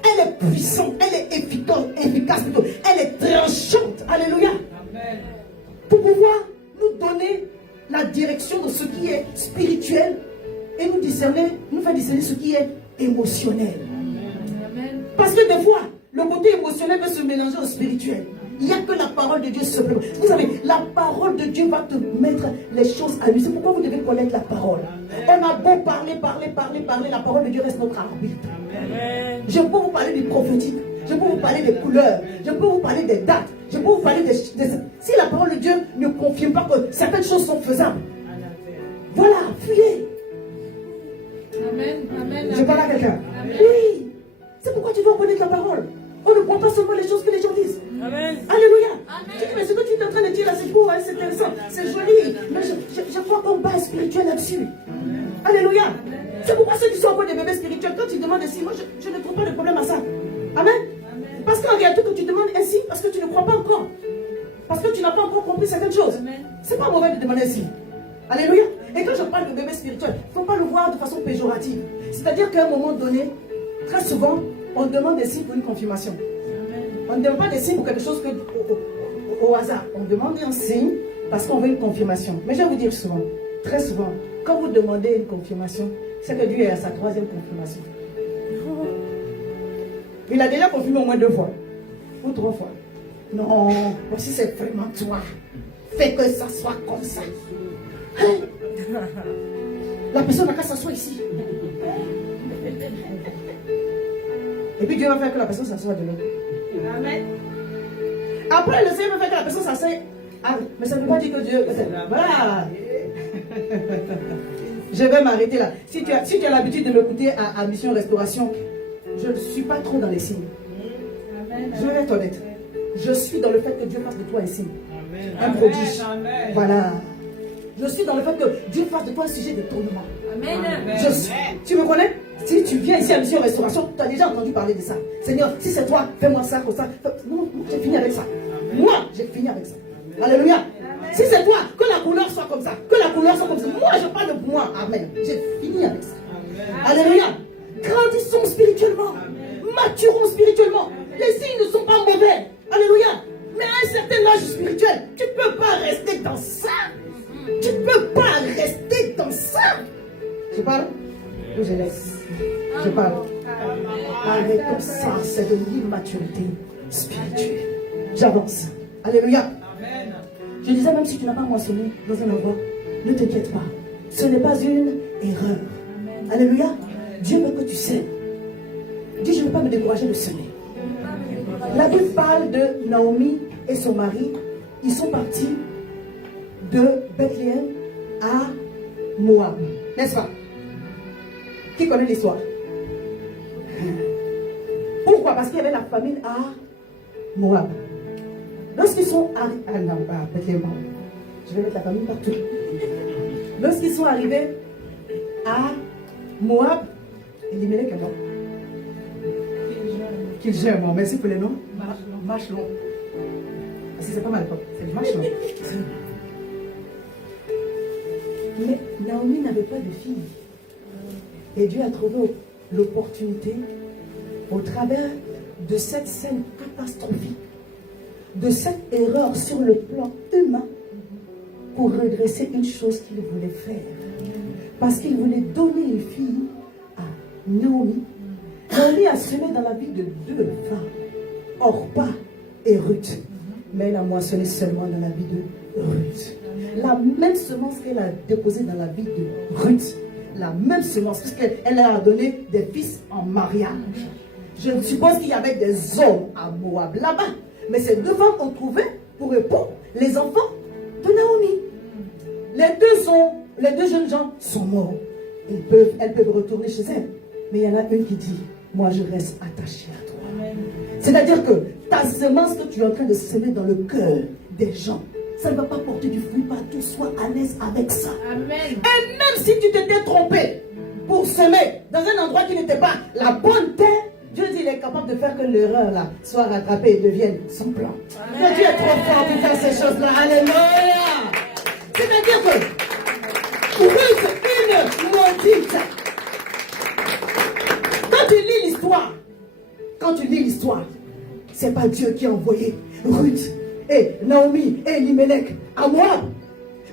Elle est puissante, elle est efficace plutôt, elle est tranchante. Alléluia. Amen. Pour pouvoir nous donner la direction de ce qui est spirituel et nous faire discerner ce qui est émotionnel. Amen. Parce que des fois, le côté émotionnel peut se mélanger au spirituel. Il n'y a que la parole de Dieu simplement. Vous savez, la parole de Dieu va te mettre les choses à lui. C'est pourquoi vous devez connaître la parole. On a beau parler, la parole de Dieu reste notre arbitre. Amen. Je peux vous parler du prophétique, je peux vous parler des couleurs, je peux vous parler des dates, je peux vous parler des... Si la parole de Dieu ne confirme pas que certaines choses sont faisables, voilà, fuyez. Amen. Amen. Je parle à quelqu'un. Amen. Oui, c'est pourquoi tu dois connaître la parole. On ne prend pas seulement les choses que les gens disent. Amen. Alléluia. Amen. Tu dis, mais ce que tu es en train de dire là, c'est beau, hein, c'est intéressant, c'est joli. Mais je crois qu'on base spirituel là-dessus. Alléluia. C'est pourquoi ceux qui sont encore des bébés spirituels, quand tu demandes ainsi, moi je ne trouve pas de problème à ça. Amen. Parce qu'en réalité, que tu demandes ainsi, parce que tu ne crois pas encore. Parce que tu n'as pas encore compris certaines choses. C'est pas mauvais de demander ainsi. Alléluia. Et quand je parle de bébé spirituel, il ne faut pas le voir de façon péjorative. C'est-à-dire qu'à un moment donné, très souvent, on demande des signes pour une confirmation. On ne demande pas des signes pour quelque chose au hasard. On demande un signe parce qu'on veut une confirmation. Mais je vais vous dire souvent, très souvent, quand vous demandez une confirmation, c'est que Dieu est à sa troisième confirmation. Il a déjà confirmé au moins 2 fois. Ou 3 fois. Non, voici c'est vraiment toi. Fais que ça soit comme ça. Hein? La personne n'a qu'à s'asseoir ici. Et puis Dieu va faire que la personne s'assoie de l'autre. Amen. Après, le Seigneur va faire que la personne s'assoie. Ah, mais ça ne veut pas dire que Dieu. Voilà. Je vais m'arrêter là. Si tu as l'habitude de m'écouter à Mission Restauration, je ne suis pas trop dans les signes. Amen. Je vais être honnête. Je suis dans le fait que Dieu fasse de toi un signe. Amen. Un prodige. Amen. Voilà. Je suis dans le fait que Dieu fasse de toi un sujet de tournement. Amen. Tu me connais? Si tu viens ici à Mission Restauration, tu as déjà entendu parler de ça. Seigneur, si c'est toi, fais-moi ça, comme ça. Non, j'ai fini avec ça. Moi, j'ai fini avec ça. Alléluia. Si c'est toi, que la couleur soit comme ça. Que la couleur soit comme ça. Moi, je parle de moi. Amen. J'ai fini avec ça. Alléluia. Grandissons spirituellement. Maturons spirituellement. Les signes ne sont pas mauvais. Alléluia. Mais à un certain âge spirituel, tu ne peux pas rester dans ça. Tu ne peux pas rester dans ça. Je parle ou je laisse? Je parle. Avec comme ça, c'est de l'immaturité spirituelle. J'avance. Alléluia. Amen. Je disais, même si tu n'as pas mentionné dans un endroit, ne t'inquiète pas. Ce n'est pas une erreur. Alléluia. Dieu veut que tu sèmes. Dis, je ne veux pas me décourager de semer. La Bible parle de Naomi et son mari. Ils sont partis de Bethléem à Moab. N'est-ce pas? Qui connaît l'histoire? Pourquoi? Parce qu'il y avait la famine à Moab. Lorsqu'ils sont arrivés à Bethléem, je vais mettre la famine partout. Lorsqu'ils sont arrivés à Moab, Elimelech est mort. Qu'il gère mort. Merci pour les noms. Machlon. Parce que c'est pas mal, c'est Machlon. Mais Naomi n'avait pas de fille. Et Dieu a trouvé l'opportunité, au travers de cette scène catastrophique, de cette erreur sur le plan humain, pour redresser une chose qu'il voulait faire. Parce qu'il voulait donner une fille à Naomi. Naomi a semé dans la vie de deux femmes, Orpa et Ruth. Mais elle a moissonné seulement dans la vie de Ruth. La même semence qu'elle a déposée dans la vie de Ruth. La même semence, puisqu'elle a donné des fils en mariage. Je suppose qu'il y avait des hommes à Moab là-bas. Mais ces deux femmes ont trouvé pour époux les enfants de Naomi. Les deux jeunes gens sont morts. Elles peuvent retourner chez elles. Mais il y en a une qui dit, moi je reste attachée à toi. C'est-à-dire que ta semence que tu es en train de semer dans le cœur des gens, ça ne va pas porter du fruit partout. Sois à l'aise avec ça. Amen. Et même si tu t'étais trompé pour semer dans un endroit qui n'était pas la bonne terre, Dieu dit qu'il est capable de faire que l'erreur là soit rattrapée et devienne son plan. Mais Dieu est trop fort pour faire ces choses-là. Alléluia. C'est-à-dire que Ruth, une maudite. Quand tu lis l'histoire, c'est pas Dieu qui a envoyé Ruth et Naomi et Elimelech à Moab.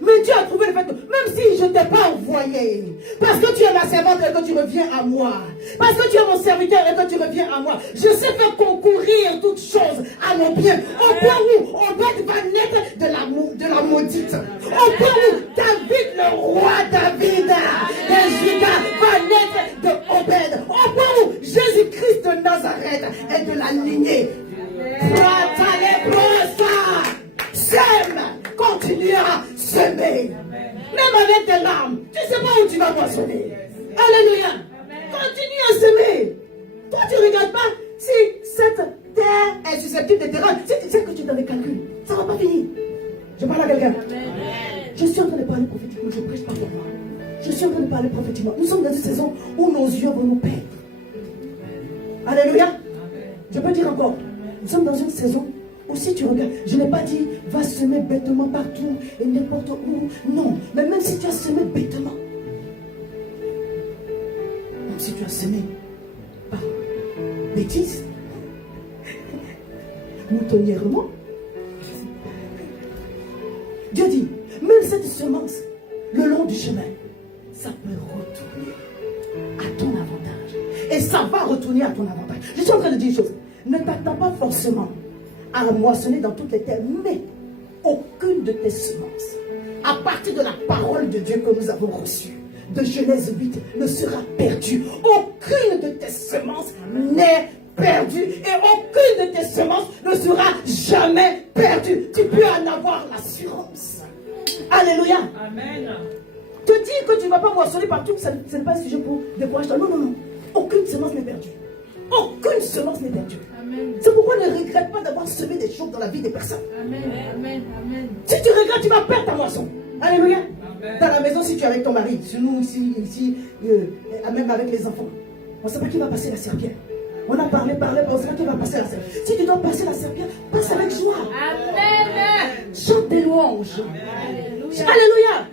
Mais Dieu a trouvé le fait que même si je ne t'ai pas envoyé, parce que tu es ma servante et que tu reviens à moi, parce que tu es mon serviteur et que tu reviens à moi, je sais faire concourir toutes choses à mon bien, au point où Obed va naître de la maudite, au point où David, le roi David de Juda, va naître de Obed, au point où Jésus-Christ de Nazareth est de la lignée. Sème, continue à semer. Même avec tes larmes, tu ne sais pas où tu vas moissonner. Alléluia. Continue à semer. Toi, tu ne regardes pas si cette terre est susceptible de terrain. Si tu sais que tu es dans les calculs, ça ne va pas finir. Je parle à quelqu'un. Je suis en train de parler prophétiquement, je ne prêche pas pour moi. Je suis en train de parler prophétiquement. Nous sommes dans une saison où nos yeux vont nous perdre. Alléluia. Je peux dire encore, nous sommes dans une saison où si tu regardes, je n'ai pas dit va semer bêtement partout et n'importe où. Non, mais même si tu as semé bêtement, même si tu as semé par bêtise, moutonnièrement, Dieu dit, même cette semence, le long du chemin, ça peut retourner à ton avantage. Et ça va retourner à ton avantage. Je suis en train de dire une chose. Ne t'attends pas forcément à moissonner dans toutes les terres, mais aucune de tes semences, à partir de la parole de Dieu que nous avons reçue, de Genèse 8 ne sera perdue. Aucune de tes semences n'est perdue. Et aucune de tes semences ne sera jamais perdue. Tu peux en avoir l'assurance. Alléluia. Amen. Te dire que tu ne vas pas moissonner partout, ce n'est pas un sujet pour décourager. Non, non, non. Aucune semence n'est perdue. Aucune semence n'est perdue. Amen. C'est pourquoi ne regrette pas d'avoir semé des choses dans la vie des personnes. Amen. Amen. Amen. Si tu regrettes, tu vas perdre ta moisson. Alléluia. Amen. Dans la maison, si tu es avec ton mari, si nous ici, même avec les enfants, on ne sait pas qui va passer la serpillère. On a parlé, on ne sait pas qui va passer la serpillère. Si tu dois passer la serpillère, passe avec joie. Amen. Chante des louanges. Alléluia. Alléluia.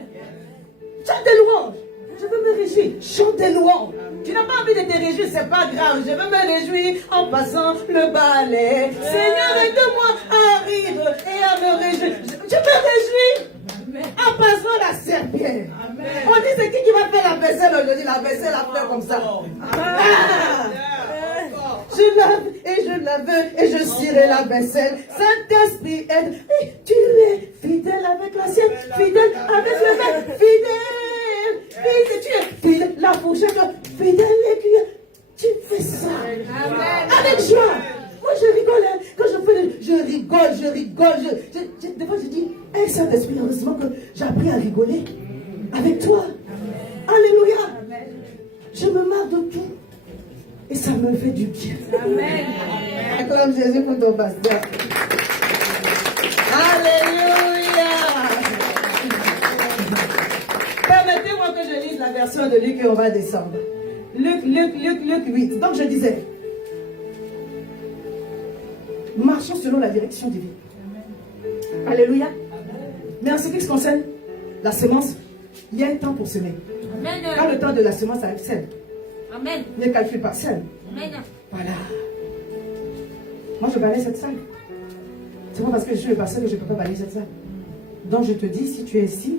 Chante des louanges. Je veux me réjouir. Chante des louanges. Tu n'as pas envie de te réjouir, c'est pas grave. Je veux me réjouir en passant le balai. Seigneur, aide-moi à rire et à me réjouir. Je me réjouis en passant la serpillère. On dit c'est qui va faire la vaisselle aujourd'hui? La vaisselle à faire comme ça. Ah! Je lave et je lave et je cirerai la vaisselle. Saint-Esprit aide. Et tu es fidèle avec l'assiette, fidèle avec le verre, fidèle. Fidèle, tu es fidèle. La fourchette, fidèle l'écuyer. Tu fais ça avec joie. Moi je rigole. Hein. Quand je rigole. Des fois je dis, hey, Saint-Esprit, heureusement que j'ai appris à rigoler avec toi. Alléluia. Je me marre de tout. Et ça me fait du bien. Amen. Acclame Jésus pour ton pasteur. Alléluia. Permettez-moi que je lise la version de Luc et on va descendre. Luc 8. Donc je disais, marchons selon la direction divine. Alléluia. Mais en ce qui se concerne la semence, il y a un temps pour semer. Amen. Quand le temps de la semence arrive, sème. Amen. Ne calcule pas, sème. Amen. Voilà. Moi, je balaye cette salle. C'est pas parce que je suis le pasteur que je ne peux pas balayer cette salle. Donc, je te dis, si tu es ici,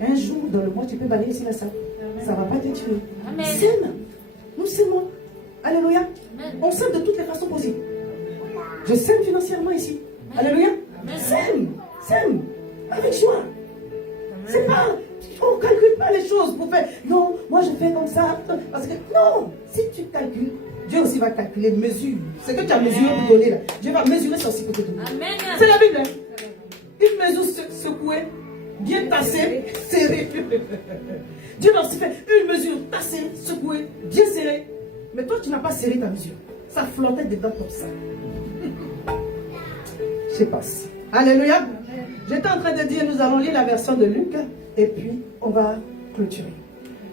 un jour dans le mois, tu peux balayer ici la salle. Ça ne va pas te tuer. Amen. Sème. Nous s'aimons. Alléluia. Amen. On s'aime de toutes les façons possibles. Je sème financièrement ici. Alléluia. Amen. Sème. Avec joie. C'est pas... On ne calcule pas les choses pour faire. Non, moi je fais comme ça. Parce que non, si tu calcules, Dieu aussi va calculer, mesure. Ce que tu as mesuré pour donner là. Dieu va mesurer ça aussi pour te donner. Amen. C'est la Bible. Hein? Une mesure secouée, bien tassée, serrée. Dieu va aussi faire une mesure tassée, secouée, bien serrée. Mais toi, tu n'as pas serré ta mesure. Ça flottait dedans comme ça. Je passe. Alléluia. J'étais en train de dire, nous allons lire la version de Luc. Et puis, on va clôturer.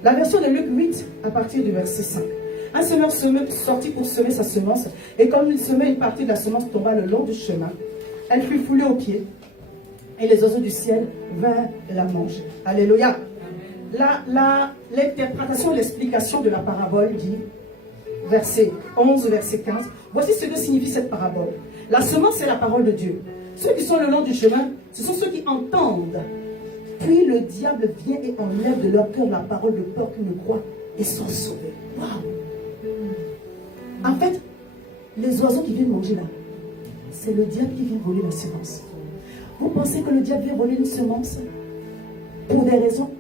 La version de Luc 8, à partir du verset 5. Un semeur sortit pour semer sa semence, et comme il semait, une partie de la semence tomba le long du chemin. Elle fut foulée aux pieds, et les oiseaux du ciel vinrent la manger. Alléluia. L'interprétation, l'explication de la parabole dit, verset 11, verset 15, voici ce que signifie cette parabole. La semence est la parole de Dieu. Ceux qui sont le long du chemin, ce sont ceux qui entendent. Puis le diable vient et enlève de leur cœur la parole de peur qu'ils ne croient et sont sauvés. Waouh! En fait, les oiseaux qui viennent manger là, c'est le diable qui vient voler la semence. Vous pensez que le diable vient voler une semence pour des raisons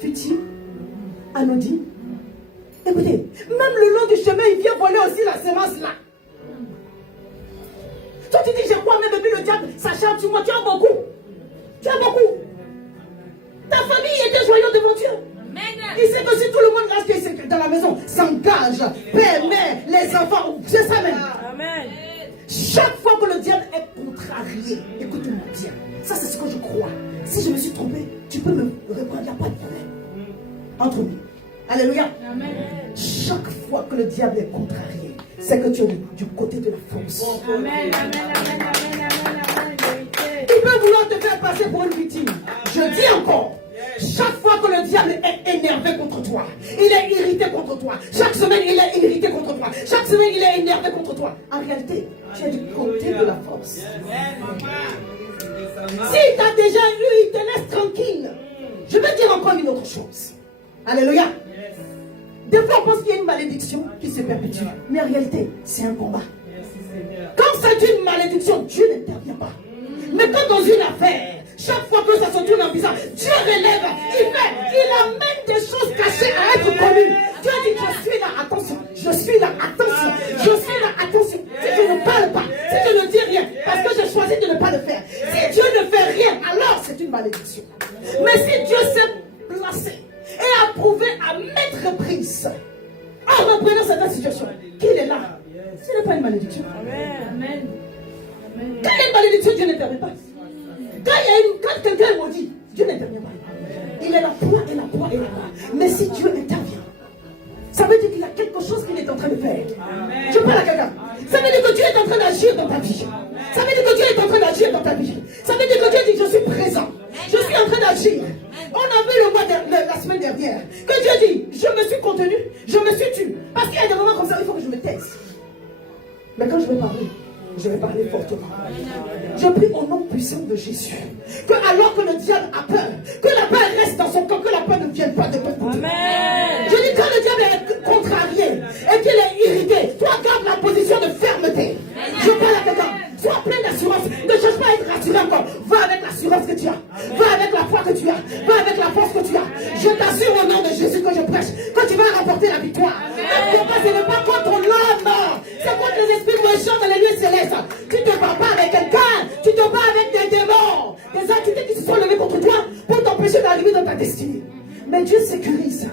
futiles, anodines? Écoutez, même le long du chemin, il vient voler aussi la semence là. Toi tu dis, j'ai quoi même depuis le diable s'acharne sur moi, tu as beaucoup. Tu as beaucoup. Ta famille était joyeuse devant Dieu. Amen. Il sait que si tout le monde là dans la maison s'engage, père, mère, les enfants, c'est ça même. Amen. Chaque fois que le diable est contrarié, écoute-moi bien, ça c'est ce que je crois. Si je me suis trompé, tu peux me reprendre, il n'y a pas de problème. Entre nous. Alléluia. Amen. Chaque fois que le diable est contrarié, c'est que tu es du côté de la force. Amen. Amen. Amen. Amen. Amen. Vérité. Il peut vouloir te faire passer pour une victime. Je dis encore, chaque fois que le diable est énervé contre toi, il est irrité contre toi. Chaque semaine, il est irrité contre toi. Chaque semaine, il est énervé contre toi. En réalité, tu es du côté de la force. S'il t'a déjà eu, il te laisse tranquille. Je vais dire encore une autre chose. Alléluia. Des fois, on pense qu'il y a une malédiction qui se perpétue. Mais en réalité, c'est un combat. Quand c'est une malédiction, Dieu n'intervient pas. Mais quand dans une affaire, chaque fois que ça se tourne en bizarre, Dieu relève, il amène des des choses cachées à être connues. Dieu dit, je suis là, attention. Je suis là, attention. Je suis là, attention. Si je ne parle pas, si je ne dis rien, parce que j'ai choisi de ne pas le faire. Si Dieu ne fait rien, alors c'est une malédiction. Mais si Dieu s'est placé et approuvé à mettre prise en reprenant cette situation, qu'il est là, ce n'est pas une malédiction. Amen. Quand il y a une malédiction, Dieu n'intervient pas. Quand quelqu'un est maudit, Dieu n'intervient pas. Il est la foi et la foi et la foi. Mais si Dieu intervient, ça veut dire qu'il y a quelque chose qu'il est en train de faire. Je parle à quelqu'un. Ça veut dire que Dieu est en train d'agir dans ta vie. Ça veut dire que Dieu est en train d'agir dans ta vie. Ça veut dire que Dieu dit, je suis présent. Je suis en train d'agir. On a vu le mois la semaine dernière que Dieu dit, je me suis contenu, je me suis tu. Parce qu'il y a des moments comme ça, il faut que je me taise. Mais quand je vais parler fortement. Je prie au nom puissant de Jésus. Que alors que le diable a peur, que la peur reste dans son corps, que la peur ne vienne pas de ton côté. Je dis quand le diable est contrarié et qu'il est irrité, toi garde la position de fermeté. Je parle à quelqu'un. Sois plein d'assurance. Ne cherche pas à être rassuré encore. Va avec l'assurance que tu as. Va avec la foi que tu as. Va avec la force que tu as. Je t'assure au nom de Jésus que je prêche que tu vas remporter la victoire. Le combat, ce n'est pas contre l'homme. C'est contre les esprits méchants dans les lieux célestes. Tu ne te bats pas avec quelqu'un. Tu te bats avec des démons. Des entités qui se sont levées contre toi pour t'empêcher d'arriver dans ta destinée. Mais Dieu sécurise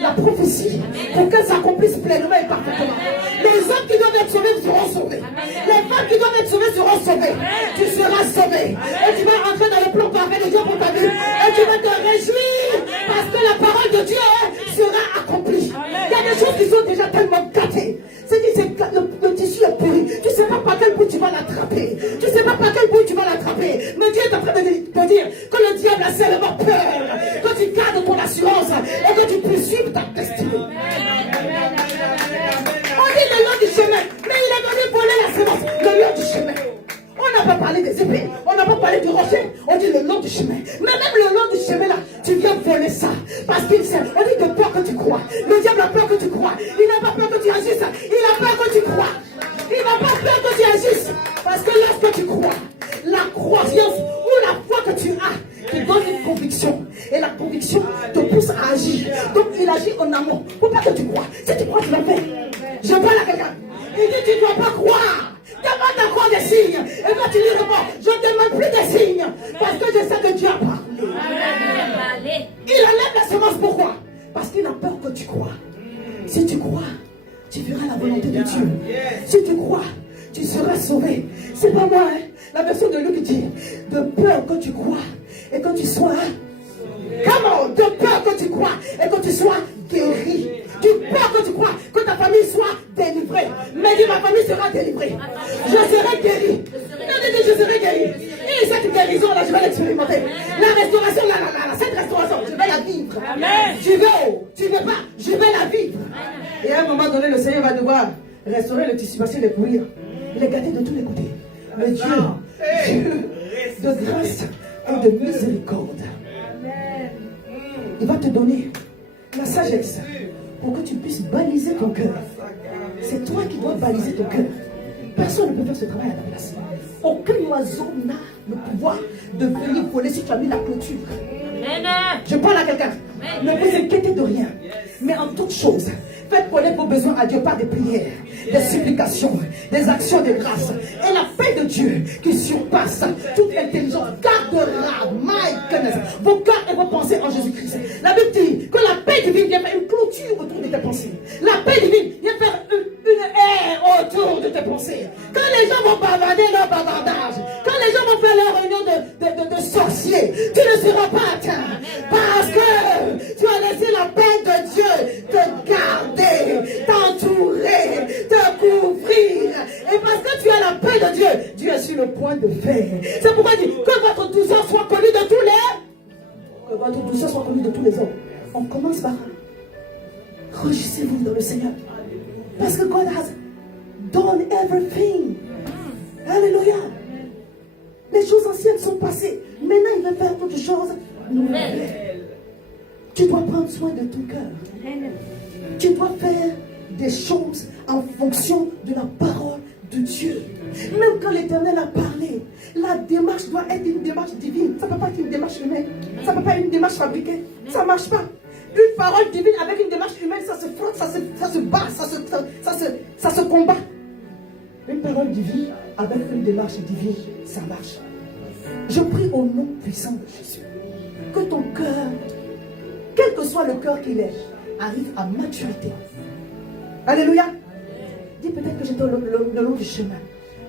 la prophétie pour qu'elle s'accomplisse pleinement et parfaitement. Les hommes qui doivent être sauvés seront sauvés. Les femmes qui doivent être sauvées seront sauvées. Tu seras sauvé. Et tu vas rentrer dans le plan parfait de Dieu pour ta vie. Et tu vas te réjouir parce que la parole de Dieu sera accomplie. Il y a des choses qui sont déjà tellement gâtées. Le tissu est pourri. Tu ne sais pas par quel bout tu vas l'attraper. Tu ne sais pas par quel bout tu vas l'attraper. Mais Dieu est en train de te dire que le diable a seulement peur. Que tu gardes ton assurance et que tu puisses suivre ta destinée. On dit le long du chemin, mais il est venu voler la semence. Le long du chemin. On n'a pas parlé des épées, on n'a pas parlé du rocher, on dit le long du chemin. Mais même le long du chemin là, tu viens voler ça. Parce qu'il sait, on dit de peur que tu crois. Le diable a peur que tu crois. Il n'a pas peur que tu agisses, il a peur que tu crois. Il n'a pas peur que tu agisses. Parce que lorsque tu crois, la croyance ou la foi que tu as, qui donne une conviction. Et la conviction te pousse à agir. Donc il agit en amont. Pour pas que tu crois. Si tu crois, tu vas faire. Je parle à quelqu'un. Il dit tu ne dois pas croire. Demande encore des signes. Et quand tu lui réponds, je ne demande plus des signes. Parce que je sais que Dieu a parlé. Il enlève la semence. Pourquoi? Parce qu'il a peur que tu crois. Si tu crois, tu feras la volonté de Dieu. Si tu crois, tu seras sauvé. C'est pas moi, hein? La version de Luc dit, de peur que tu crois et que tu sois, comment? De peur que tu crois et que tu sois guéri. Du peur que tu crois que ta famille soit délivrée. Mais dis, ma famille sera délivrée. Je serai guéri. Je serai guéri. Et cette guérison là, je vais l'expérimenter. La restauration, cette restauration, je vais la vivre. Amen. Tu veux, tu veux pas, je vais la vivre. Et à un moment donné, le Seigneur va devoir restaurer le tissu parce qu'il est pourri. Il est gâté de tous les côtés. Mais Dieu de grâce et de miséricorde, il va te donner la sagesse pour que tu puisses baliser ton cœur. C'est toi qui dois baliser ton cœur. Personne ne peut faire ce travail à ta place. Aucun oiseau n'a le pouvoir de venir voler si tu as mis la clôture. Je parle à quelqu'un. Ne vous inquiétez de rien. Mais en toute chose, faites connaître vos besoins à Dieu par des prières, des supplications, des actions de grâce. Et la paix de Dieu qui surpasse toute intelligence gardera, my goodness, vos cœurs et vos pensées en Jésus-Christ. La Bible dit que la paix divine vient faire une clôture autour de tes pensées. La paix divine vient faire une aire autour de tes pensées. Quand les gens vont bavarder leur bavardage, quand les gens vont faire leur réunion de sorciers, tu ne seras pas atteint. Parce que tu as laissé la paix de Dieu te garder, t'entourer, te couvrir. Et parce que tu as la paix de Dieu, Dieu est sur le point de faire. C'est pourquoi il dit que votre douceur soit connue de tous les... Que votre douceur soit connue de tous les hommes. On commence par... Réjouissez-vous dans le Seigneur. Parce que God has done everything. Alléluia. Les choses anciennes sont passées. Maintenant, il veut faire toutes choses nouvelles. Tu dois prendre soin de ton cœur. Tu dois faire des choses en fonction de la parole de Dieu. Même quand l'Éternel a parlé, la démarche doit être une démarche divine. Ça ne peut pas être une démarche humaine. Ça ne peut pas être une démarche fabriquée. Ça ne marche pas. Une parole divine avec une démarche humaine, ça se frotte, ça se bat, ça se combat. Une parole divine avec une démarche divine, ça marche. Je prie au nom puissant de Jésus que ton cœur, quel que soit le cœur qu'il est, arrive à maturité. Alléluia. Dis peut-être que j'étais le long du chemin,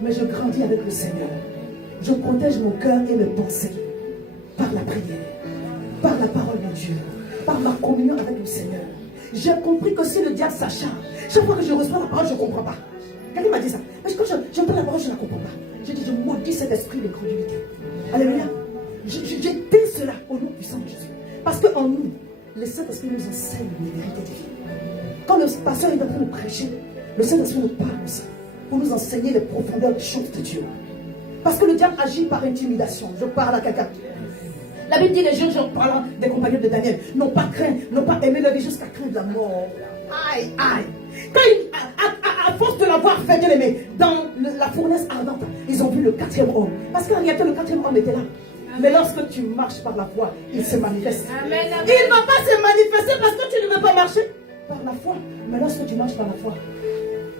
mais je grandis avec le Seigneur. Je protège mon cœur et mes pensées par la prière, par la parole de Dieu, par ma communion avec le Seigneur. J'ai compris que si le diable s'acharne, chaque fois que je reçois la parole, je ne comprends pas. Quelqu'un m'a dit ça. Mais quand j'entends la parole, je ne la comprends pas. J'ai dit, je maudis cet esprit d'incrédulité. Alléluia. J'éteins cela au nom puissant de Jésus. Parce qu'en nous, le Saint-Esprit nous enseigne les vérités divines. Quand le pasteur est en train de prêcher, le Saint-Esprit nous parle aussi pour nous enseigner les profondeurs des choses de Dieu. Parce que le diable agit par intimidation. Je parle à quelqu'un. La Bible dit les jeunes gens parlant des compagnons de Daniel n'ont pas craint, n'ont pas aimé leur vie jusqu'à craindre la mort. Aïe, aïe. Quand à force de l'avoir fait, bien aimé, dans la fournaise ardente, ils ont vu le 4e homme. Parce qu'en réalité, le 4e homme était là. Mais lorsque tu marches par la foi, il se manifeste. Amen, amen. Il ne va pas se manifester parce que tu ne veux pas marcher par la foi. Mais lorsque tu marches par la foi,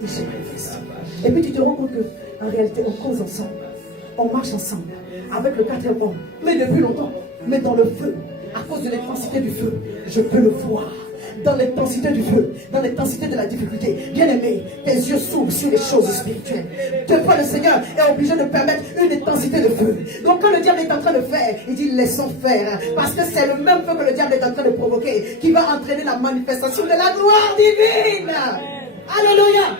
il se manifeste. Et puis tu te rends compte qu'en réalité, on cause ensemble. On marche ensemble avec le 4e homme. Mais depuis longtemps, mais dans le feu, à cause de l'intensité du feu, je peux le voir. Dans l'intensité du feu, dans l'intensité de la difficulté. Bien-aimé, tes yeux s'ouvrent sur les choses spirituelles. Deux fois le Seigneur est obligé de permettre une intensité de feu. Donc quand le diable est en train de faire, il dit laissons faire. Parce que c'est le même feu que le diable est en train de provoquer qui va entraîner la manifestation de la gloire divine. Alléluia.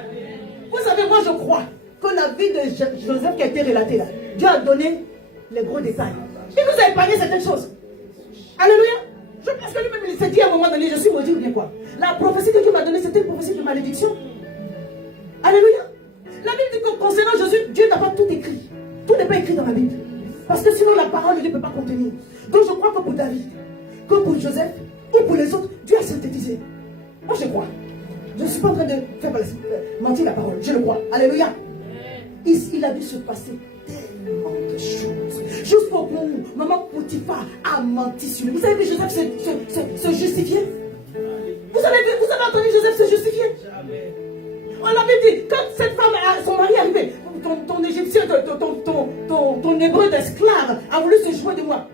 Vous savez, moi je crois que la vie de Joseph qui a été relatée là, Dieu a donné les gros détails. Il nous a épargné certaines choses. Alléluia. Je pense que lui-même il s'est dit à un moment donné, je suis maudit ou bien quoi. La prophétie que Dieu m'a donnée, c'était une prophétie de malédiction. Alléluia. La Bible dit que concernant Jésus, Dieu n'a pas tout écrit. Tout n'est pas écrit dans la Bible. Parce que sinon la parole ne peut pas contenir. Donc je crois que pour David, que pour Joseph, ou pour les autres, Dieu a synthétisé. Moi je crois. Je ne suis pas en train de faire mentir la parole. Je le crois. Alléluia. Il a dû se passer tellement de choses. Juste pour nous, maman Potiphar a menti sur lui. Vous savez que Joseph se justifiait. Vous avez entendu Joseph se justifier. On l'avait dit, quand cette femme, son mari est arrivé, ton Égyptien, ton hébreu d'esclave a voulu se jouer de moi.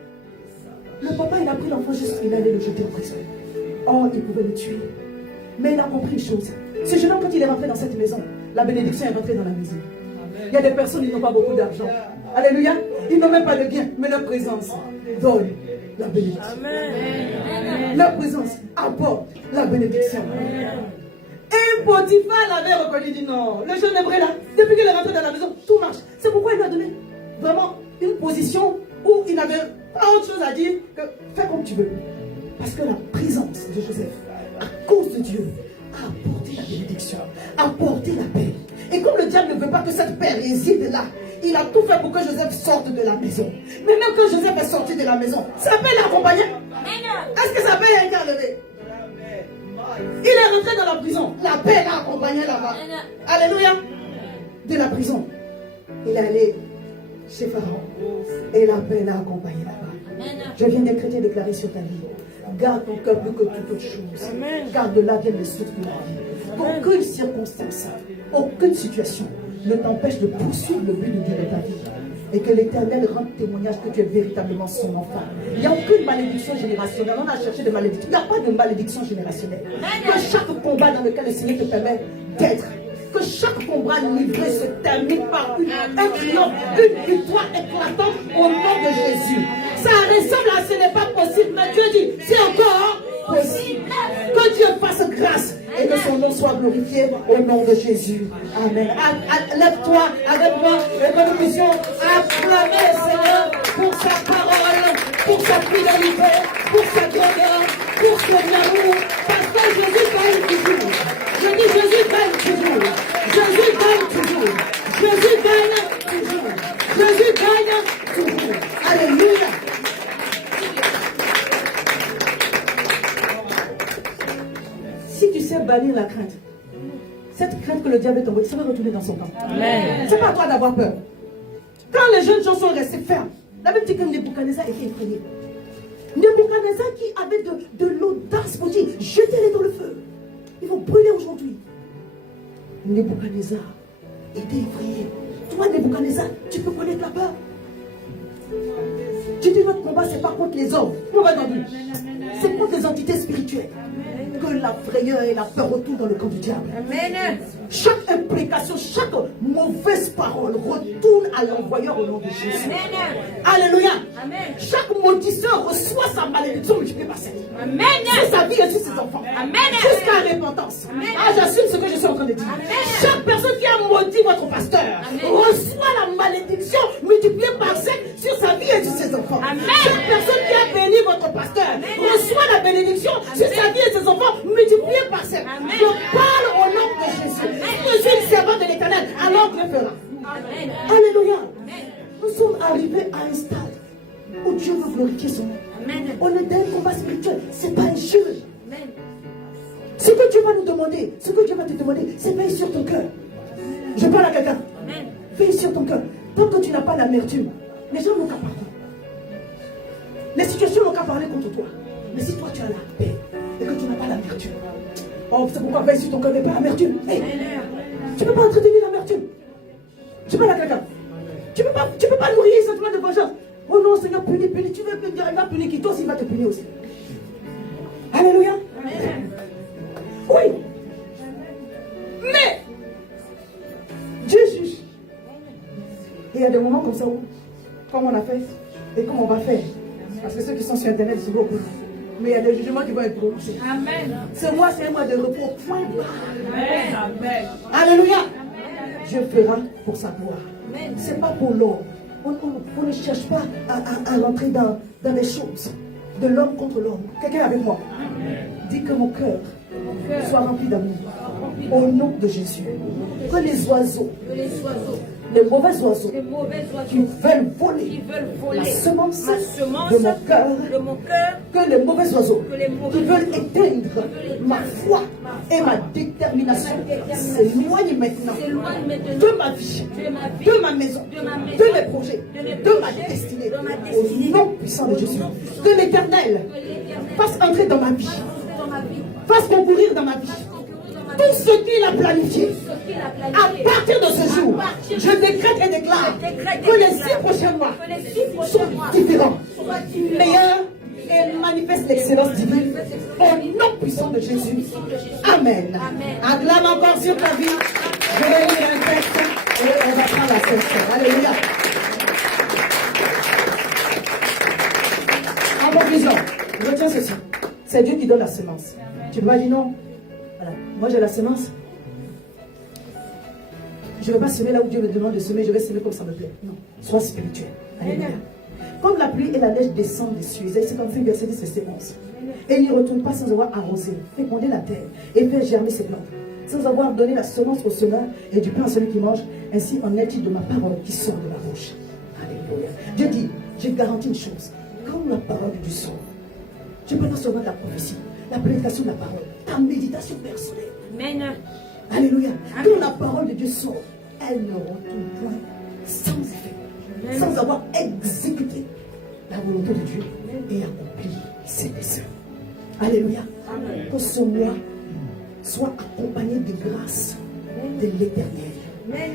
Le papa, il a pris l'enfant juste, il allait le jeter en prison. Oh, il pouvait le tuer. Mais il a compris une chose. Ce jeune homme, quand il est rentré dans cette maison, la bénédiction est rentrée dans la maison. Il y a des personnes qui n'ont pas beaucoup d'argent. Alléluia. Ils n'ont même pas de bien, mais leur présence donne la bénédiction. Amen. Leur présence apporte la bénédiction. Et Potiphar l'avait reconnu, il dit non, le jeune hébreu là, depuis qu'il est rentré dans la maison, tout marche. C'est pourquoi il lui a donné vraiment une position où il n'avait pas autre chose à dire que fais comme tu veux. Parce que la présence de Joseph, à cause de Dieu, a apporté la bénédiction, a apporté la paix. Et comme le diable ne veut pas que cette paix réside là, il a tout fait pour que Joseph sorte de la maison. Mais même quand Joseph est sorti de la maison, sa paix l'a accompagné. Est-ce que sa paix a été enlevée? Il est rentré dans la prison. La paix l'a accompagné là-bas. Alléluia. De la prison, il est allé chez Pharaon. Et la paix l'a accompagné là-bas. Je viens décréter, déclarer sur ta vie. Garde ton cœur plus que toute autre chose. Car de là viennent les sources de la vie. Aucune circonstance, aucune situation ne t'empêche de poursuivre le but de Dieu de ta vie. Et que l'Éternel rende témoignage que tu es véritablement son enfant. Il n'y a aucune malédiction générationnelle. On a cherché de malédiction. Il n'y a pas de malédiction générationnelle. Que chaque combat dans lequel le Seigneur te permet d'être, que chaque combat livré se termine par un triomphe, une victoire éclatante au nom de Jésus. Ça ressemble à ce n'est pas possible, mais Dieu dit, c'est encore possible. Que Dieu fasse grâce et que son nom soit glorifié au nom de Jésus. Amen. Lève-toi avec moi et que nous puissions acclamer le Seigneur pour sa parole, pour sa fidélité, pour sa grandeur, pour son amour. Parce que Jésus gagne toujours. Je dis Jésus gagne toujours. Jésus gagne toujours. Jésus gagne toujours. Jésus gagne toujours. Alléluia. Si tu sais bannir la crainte, cette crainte que le diable est envoyé, ça va retourner dans son camp. C'est pas à toi d'avoir peur. Quand les jeunes gens sont restés fermes, la Bible dit que Nebuchadnezzar était effrayé. Nebuchadnezzar qui avait de l'audace pour dire, jetez-les dans le feu. Ils vont brûler aujourd'hui. Nebuchadnezzar était effrayé. Toi, Nebuchadnezzar, tu peux connaître la peur. Tu dis, notre combat, ce n'est pas contre les hommes. On va dans c'est contre les entités spirituelles. Que la frayeur et la peur retournent dans le camp du diable. Amen. Chaque implication, chaque mauvaise parole retourne à l'envoyeur au nom de Jésus. Amen. Alléluia. Amen. Chaque maudisseur reçoit sa malédiction multipliée par 7. Amen. Sur sa vie et sur ses enfants. Amen. Jusqu'à la repentance. Amen. Ah, j'assume ce que je suis en train de dire. Amen. Chaque personne qui a maudit votre pasteur Amen. reçoit la malédiction multipliée par 7 sur sa vie et sur ses enfants. Amen. Chaque personne qui a béni votre pasteur reçoit la bénédiction sur sa vie et ses enfants multipliée par 7. Amen. Je parle au nom de Jésus. Je suis le servant de l'Éternel. Alors Dieu fera. Amen. Alléluia. Nous sommes arrivés à un stade où Dieu veut glorifier son nom. Amen. On est dans un combat spirituel. Ce n'est pas un jeu. Amen. Ce que Dieu va nous demander, ce que Dieu va te demander, c'est veille sur ton cœur. Je parle à quelqu'un. Amen. Veille sur ton cœur. Tant que tu n'as pas l'amertume, les gens n'ont qu'à parler. Les situations n'ont qu'à parler contre toi. Mais si toi tu as la paix et que tu n'as pas l'amertume, oh, c'est pourquoi veille sur ton cœur, mais pas l'amertume. Hey, tu ne peux pas entretenir l'amertume. Je parle à quelqu'un. Tu ne peux pas nourrir ce sentiment de vengeance. Oh non, Seigneur, punis. Tu veux que Dieu va punir qui? Toi aussi, il va te punir aussi. Alléluia. Amen. Oui. Mais Dieu juge. Et il y a des moments comme ça où, comme on a fait et comme on va faire. Parce que ceux qui sont sur Internet, c'est beaucoup. Mais il y a des jugements qui vont être prononcés. Amen. Ce mois, c'est un mois de repos. Point barre. Amen. Amen. Alléluia. Dieu fera pour sa gloire. Amen. Ce n'est pas pour l'homme. On ne cherche pas à rentrer dans les choses de l'homme contre l'homme. Quelqu'un avec moi? Dit que mon cœur soit rempli d'amour. Au nom de Jésus. Que les oiseaux, Que les oiseaux, les mauvais oiseaux les mauvais qui oiseaux veulent qui voler veulent voler la semence ma semence de mon cœur, de mon cœur, que les mauvais oiseaux que les mauvais qui veulent oiseaux éteindre ma foi et ma détermination s'éloignent maintenant s'éloignent maintenant de ma vie, de ma vie, de ma maison, de ma maison, de mes projets, de mes de ma projets, destinée, de ma destinée, au nom puissant de au Jésus. nom puissant Que l'Éternel que l'Éternel fasse entrer dans ma vie, fasse dans ma vie, fasse concourir dans ma vie concourir dans ma tout vie, ce qu'il a planifié. ce qu'il a À planifié. partir de ce jour, À partir de je décrète et déclare Je décrète et que les déclare 6 prochains mois que les 6 sont prochains mois différents, soient différents. meilleurs et manifestent l'excellence divine au nom puissant de Jésus. Amen. Amen. Acclame encore sur ta vie. Je vais lire un texte et on va prendre la session. Alléluia. En conclusion, retiens ceci. C'est Dieu qui donne la semence. Tu peux pas dire non. Voilà. Moi j'ai la semence. Je ne vais pas semer là où Dieu me demande de semer, je vais semer comme ça me plaît. Non. Sois spirituel. Alléluia. Comme la pluie et la neige descendent des cieux, Isaïe 55, verset 10, verset 11. Et il n'y retourne pas sans avoir arrosé, fécondé la terre et fait germer ses plantes, sans avoir donné la semence au semeur et du pain à celui qui mange. Ainsi en est-il de ma parole qui sort de ma bouche. Alléluia. Dieu dit, j'ai garanti une chose. Comme la parole du sort, je peux pas seulement de la prophétie, la prédication de la parole, ta méditation personnelle. Amen. Alléluia. Quand la parole de Dieu sort, elle ne retourne point sans effet, sans avoir exécuté la volonté de Dieu et accompli ses desseins. Alléluia. Que ce mois soit accompagné de grâce de l'Éternel.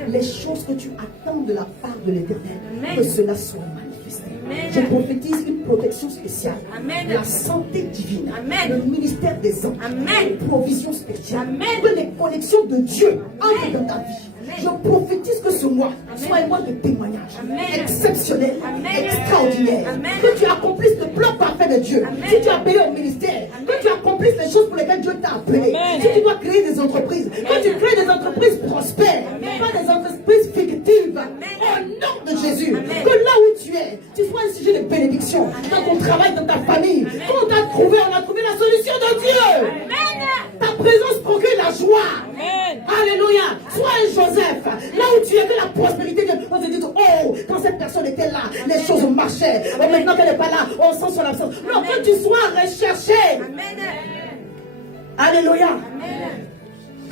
Les choses que tu attends de la part de l'Éternel, que cela soit manifesté. Je prophétise une protection spéciale, Amen. la santé divine, Amen. le ministère des anges, Amen. une provision spéciale, Amen. que les connexions de Dieu entrent Amen. dans ta vie. Amen. Je prophétise que ce mois Amen. soit un mois de témoignage Amen. exceptionnel, Amen. extraordinaire. Amen. Que tu accomplisses le plan parfait de Dieu. Amen. Si tu as appelé au ministère, que tu accomplisses les choses pour lesquelles Dieu t'a appelé. Amen. Si tu dois créer des entreprises, que tu crées des entreprises prospères, pas des entreprises fictives. Au nom de Jésus, Amen. que là où tu es, tu sois un sujet de bénédiction dans ton travail, dans ta famille. Quand on t'a trouvé, on a trouvé la solution de Dieu. Ta présence procure la joie. Amen. Alléluia. Sois un Joseph. Là où tu es, que la prospérité de on se dit, oh, quand cette personne était là, les choses marchaient. Oh, maintenant qu'elle n'est pas là, on sent son absence. Non, que tu sois recherché. Amen. Alléluia. Amen.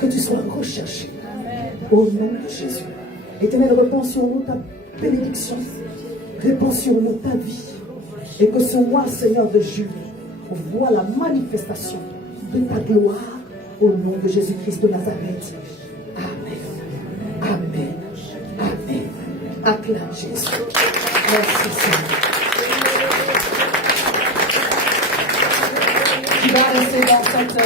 Que tu sois recherché. Au nom de Jésus. Éternel, répands sur nous ta bénédiction. Répands sur nous ta vie. Et que ce mois, Seigneur de juillet, voit la manifestation de ta gloire au nom de Jésus-Christ de Nazareth. Amen. Amen. Amen. Acclame Jésus. Merci Seigneur. Tu vas rester dans cette